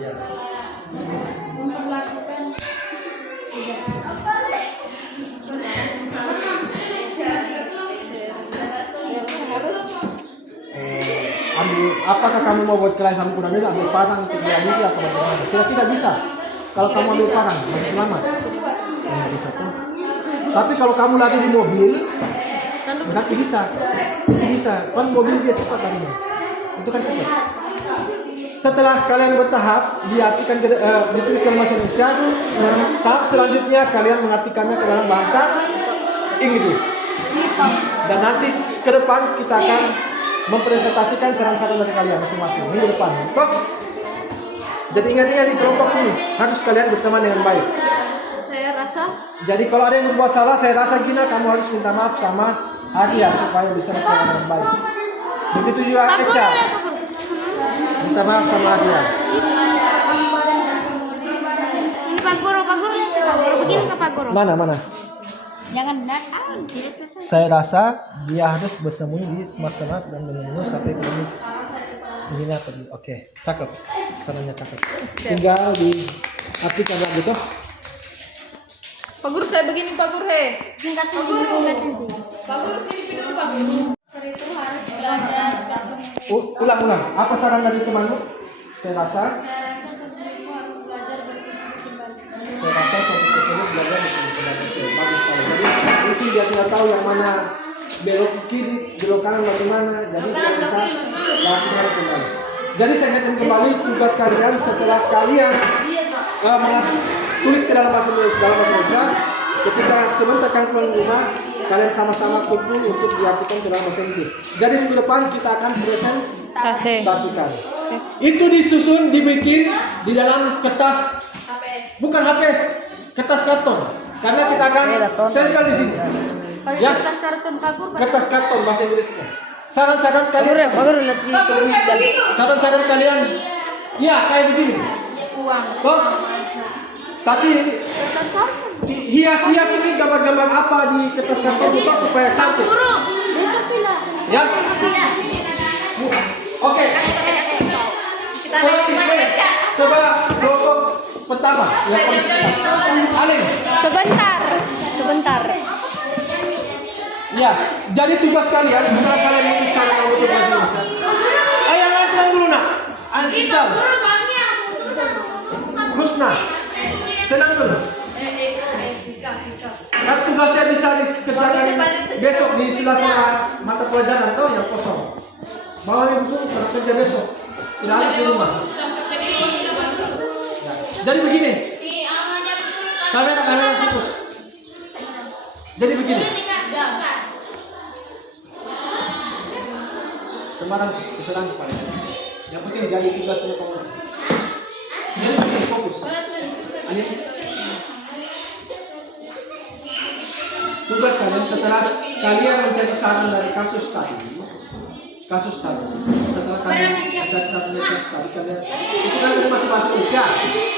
ya. Apakah kamu mau buat kelahi sama kuda Nil, ambil parang untuk diadili atau bagaimana? Tidak bisa. Kalau kamu ambil parang, masih selamat. Tidak bisa tuh. Tapi kalau kamu lari di mobil, berarti bisa. Itu bisa. Kan mobil dia cepat larinya. Itu kan cepat. Setelah kalian bertahap, diartikan ditulis dalam bahasa Indonesia. Tahap selanjutnya kalian mengartikannya ke dalam bahasa Inggris. Dan nanti ke depan kita akan mempresentasikan saran-saran dari kalian masing-masing minggu depan. Kok? Jadi ingat-ingat di kelompok ini harus kalian berteman dengan baik. Saya rasa. Jadi kalau ada yang berbuat salah, saya rasa Gina kamu harus minta maaf sama Arya supaya bisa berteman dengan baik. Begitu juga Echa. Minta maaf sama Arya. Ini Pak Guru begini ke Pak Guru. Mana? Jangan datang. Saya rasa dia harus bersembunyi di semak-semak dan menunggu sampai ketemu Gina pergi. Oke, cakep. Sarannya cakep. Tinggal diartikan lagi tuh. Pak Guru saya begini Pak Guru he. Singkat Pak aja, Guru. singkat aja. Pak Guru sini dulu Pak Guru. Itu harus belajar. Ulang. Apa saran dari temanmu? Saya rasa Saya rasa sebelum itu harus belajar bertumbuh kembali. suatu tersebut belajar kembali. Bagus sekali. Jadi mungkin dia tidak tahu yang mana belok kiri, belok kanan bagaimana. Jadi dia bisa lakukan kembali. Jadi saya ingatkan kembali tugas kalian setelah kalian tulis ke dalam bahasa Indonesia. Ketika sebentar kalian pulang ke rumah, kalian sama-sama kumpul untuk diartikan ke dalam bahasa Inggris. Jadi minggu depan kita akan presentasikan. Itu disusun, dibikin di dalam kertas, bukan HPS, kertas karton. Karena kita akan tempel di sini. Ya, Kertas karton Pak Guru. kertas karton bahasa Inggrisnya. Saran-saran kalian, saran-saran kalian, ya kayak begini. Toh, tapi Kertas karton. hias-hias ini gambar-gambar apa di kertas karton itu supaya cantik. Besok tidak. Ya, oke. Coba kelompok pertama yang Alim. Sebentar. Ya, jadi tugas kalian setelah kalian menuliskan untuk bahasa Indonesia. Ayo tenang dulu nak. Antital. Husna. Tenang dulu. Kan tugasnya bisa dikerjakan besok di sela-sela mata pelajaran atau yang kosong. Mau itu harus kerja besok. Tidak harus di rumah. Ya. Jadi begini. Kamera fokus. Jadi begini. Sembarang keserang kepala. Yang penting jadi tugasnya kamu. Jadi begini, fokus. Ayo. Tugas kalian setelah kalian mencari saran dari kasus tadi, setelah kalian mencari saran dari kasus tadi, kalian itu kan masih bahasa Indonesia.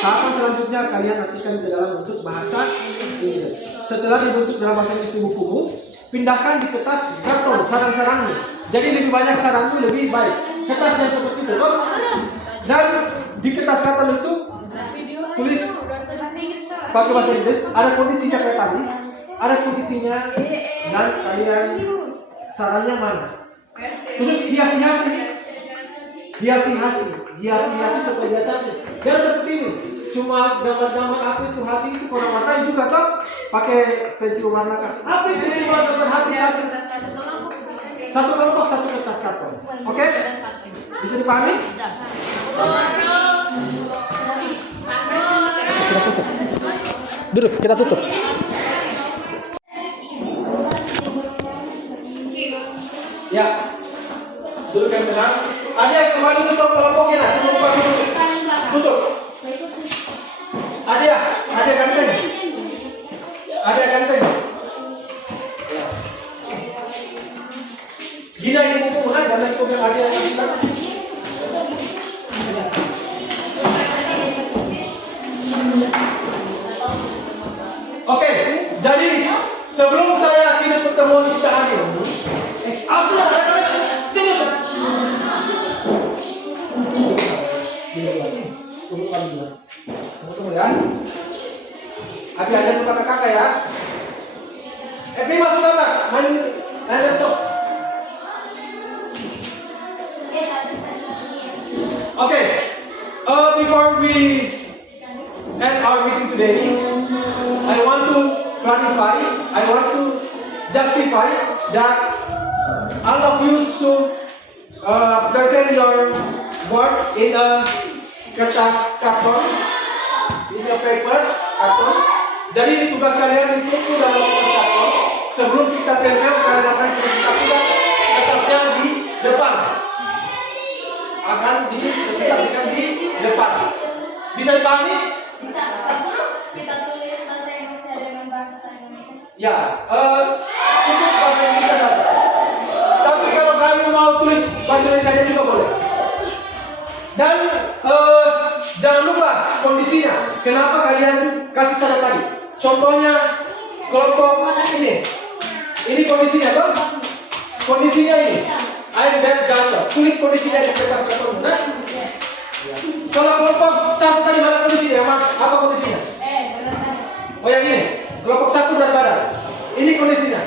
Tahapan selanjutnya kalian artikan ke dalam bentuk bahasa Inggris. Setelah dibentuk dalam bahasa Inggris di bukumu, pindahkan di kertas karton saran-saranmu. Jadi lebih banyak saranmu lebih baik. Kertas yang seperti itu, loh. Dan di kertas karton itu tulis pakai bahasa Inggris. Ada kondisinya kayak tadi. Ada kondisinya dan kalian sarannya mana. Terus hiasi-hiasi supaya dia cantik. Jangan seperti ini. Cuma gambar-gambar apa itu hati itu kalau warnai juga toh pakai pensil warna kas. Apa itu pensil warna berhati satu kelompok satu kertas karton. Oke? Bisa dipahami? Kita tutup. Duduk, kita tutup. Ya, duduk yang benar. Ada kembali tutup kelompoknya, nah sebelum buka tutup. Ada ganteng. Ya. Gila ini buku mana? Jangan ikut yang ada yang kita. Oke, jadi sebelum saya akhiri pertemuan kita hari ini, tunggu ya. Hati-hati lupa kakak ya. Epi masuk kamar, main laptop. Okay. Before we end our meeting today, I want to clarify, I want to justify that all of you should present your work in a kertas karton, in a paper karton. Jadi tugas kalian ditumpuk dalam kertas karton. Sebelum kita tempel, kalian akan presentasikan kertasnya di depan. Akan dipresentasikan di depan. Bisa dipahami? Bisa. Pak Guru, kita tulis bahasa Indonesia dengan bahasa Indonesia. Ya, cukup bahasa Indonesia saja. Tapi kalau kalian mau tulis bahasa Indonesia juga boleh. Dan jangan lupa kondisinya. Kenapa kalian kasih saran tadi? Contohnya kelompok ini. Ini kondisinya, toh? Kondisinya ini. I'm that doctor. Tulis kondisinya di kertas karton, benar? Kalau kelompok satu tadi mana kondisinya? Apa kondisinya? Oh yang ini. Kelompok 1 berat badan. Ini kondisinya.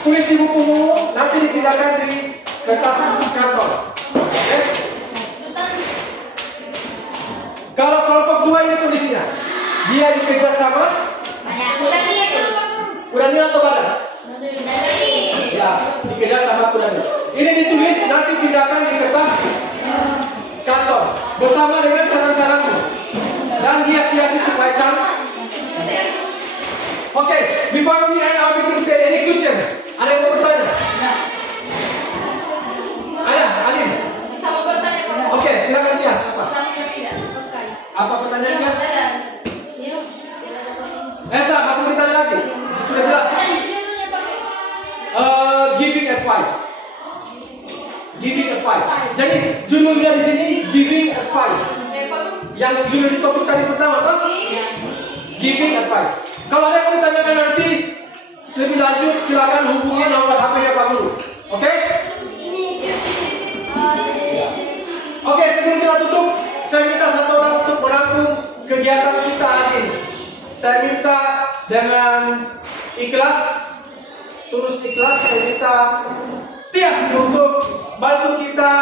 Tulis di bukumu, nanti dipindahkan di kertas karton. Oke? Kalau kelompok 2 ini kondisinya, dia dikejar sama Kurani atau badan? Ya, dikejar sama Kurani. Ini ditulis, nanti pindahkan di kertas karton bersama dengan cara-caramu dan hias-hiasi supaya cantik. Okay, before we end our meeting today, any question? Ada yang mau bertanya? Ada, Alim. Sama bertanya Pak. Oke, silakan Tias. Apa? Pertanyaannya tidak terkait. Apa pertanyaan Tias? Iya. Elsa, masih bertanya lagi? Sudah jelas. Giving advice. Giving advice. Jadi judulnya di sini giving advice. Yang judul di topik tadi pertama, toh? Giving advice. Kalau ada yang mau ditanyakan nanti lebih lanjut, silakan hubungi nomor HP-nya Pak Guru. Oke? Oke, sebelum kita tutup, saya minta satu orang untuk merangkum kegiatan kita hari ini. Saya minta dengan ikhlas, tulus ikhlas, saya minta Tias untuk bantu kita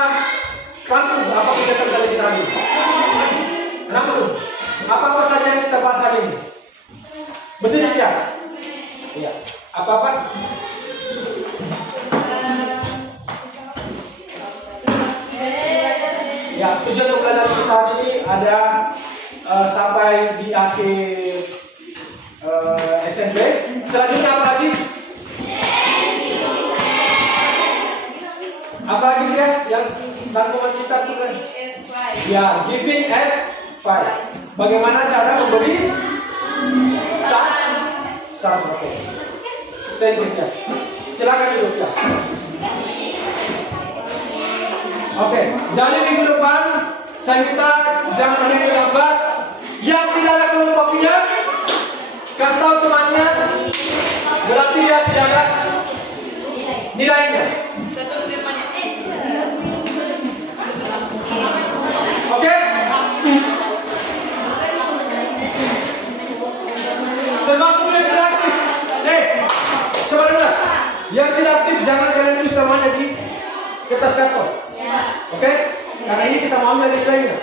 rangkum apa kegiatan saja kita hari ini. Rangkum apa-apa saja yang kita bahas hari ini. Betul ya, Tias? Iya. Apa-apa? Ya, tujuan pembelajaran kita hari ini ada sampai di akhir SMP. Selanjutnya apa lagi? Apa lagi, Tias? Yang rangkuman kita ya, giving advice. Bagaimana cara memberi saran? Oke. Thank you, Tias. Silakan duduk, Tias. Oke, jadi minggu depan saya minta jangan ada yang terlambat. Yang tidak ada kelompoknya, kasih tahu temannya, berarti dia tidak ada nilainya. Oke? Termasuk yang tidak aktif. Coba dengar. Yang tidak aktif jangan kalian tulis namanya di kertas karton. Oke? Karena ini kita mau ambil nilainya.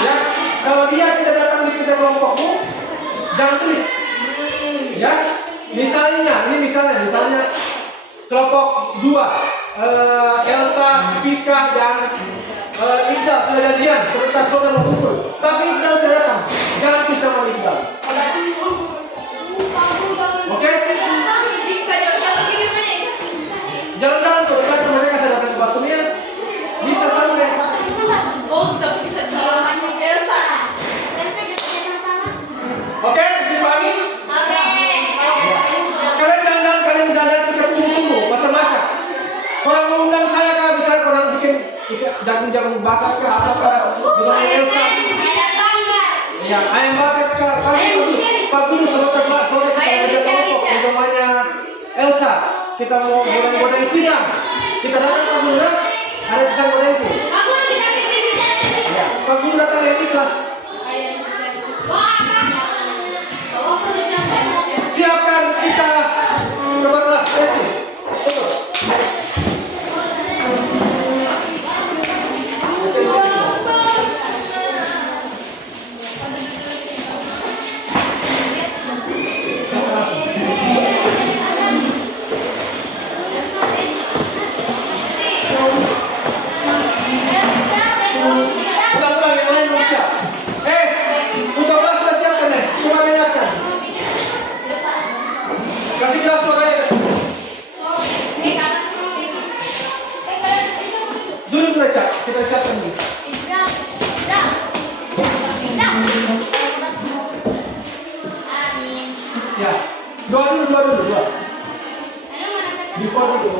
Ya, kalau dia tidak datang di kerja kelompokmu, jangan tulis. Ya, misalnya kelompok 2, Elsa, Vika dan Iqbal sudah janjian sebentar sore mau kumpul. Tapi Iqbal tidak datang, jangan tulis nama Iqbal. Oke? Jalan-jalan tuh, kan temannya kasih datang ke Batunya, bisa sampai. Oke, mesti pahami? Sekalian jalan-jalan kalian jalan kita tunggu-tunggu, masak-masak. Kalau mau undang saya kan misalnya orang bikin jagung-jagung bakar ke apa ke di rumah Elsa. Iya, ayam bakar ke Pak Guru sore kita kerja kelompok di rumahnya Elsa. Kita mau goreng-goreng pisang. Kita datang Pak Guru, ada pisang goreng tuh. Ya, Pak Guru datang yang ikhlas. Siapkan kita ketua kelas SD. Ulang-ulang yang lain belum siap. Untuk kelas sudah siapkan ya. Coba dengarkan. Kasih kelas suaranya ke sini. Duduk dulu Cak, kita siapkan dulu. Ya, doa dulu. Before we go.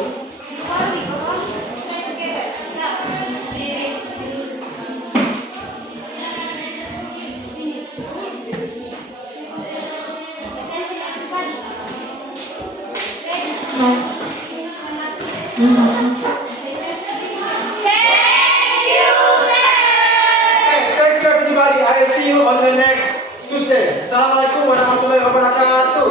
Thank you everybody. I see you on the next Tuesday. Assalamualaikum warahmatullahi wabarakatuh.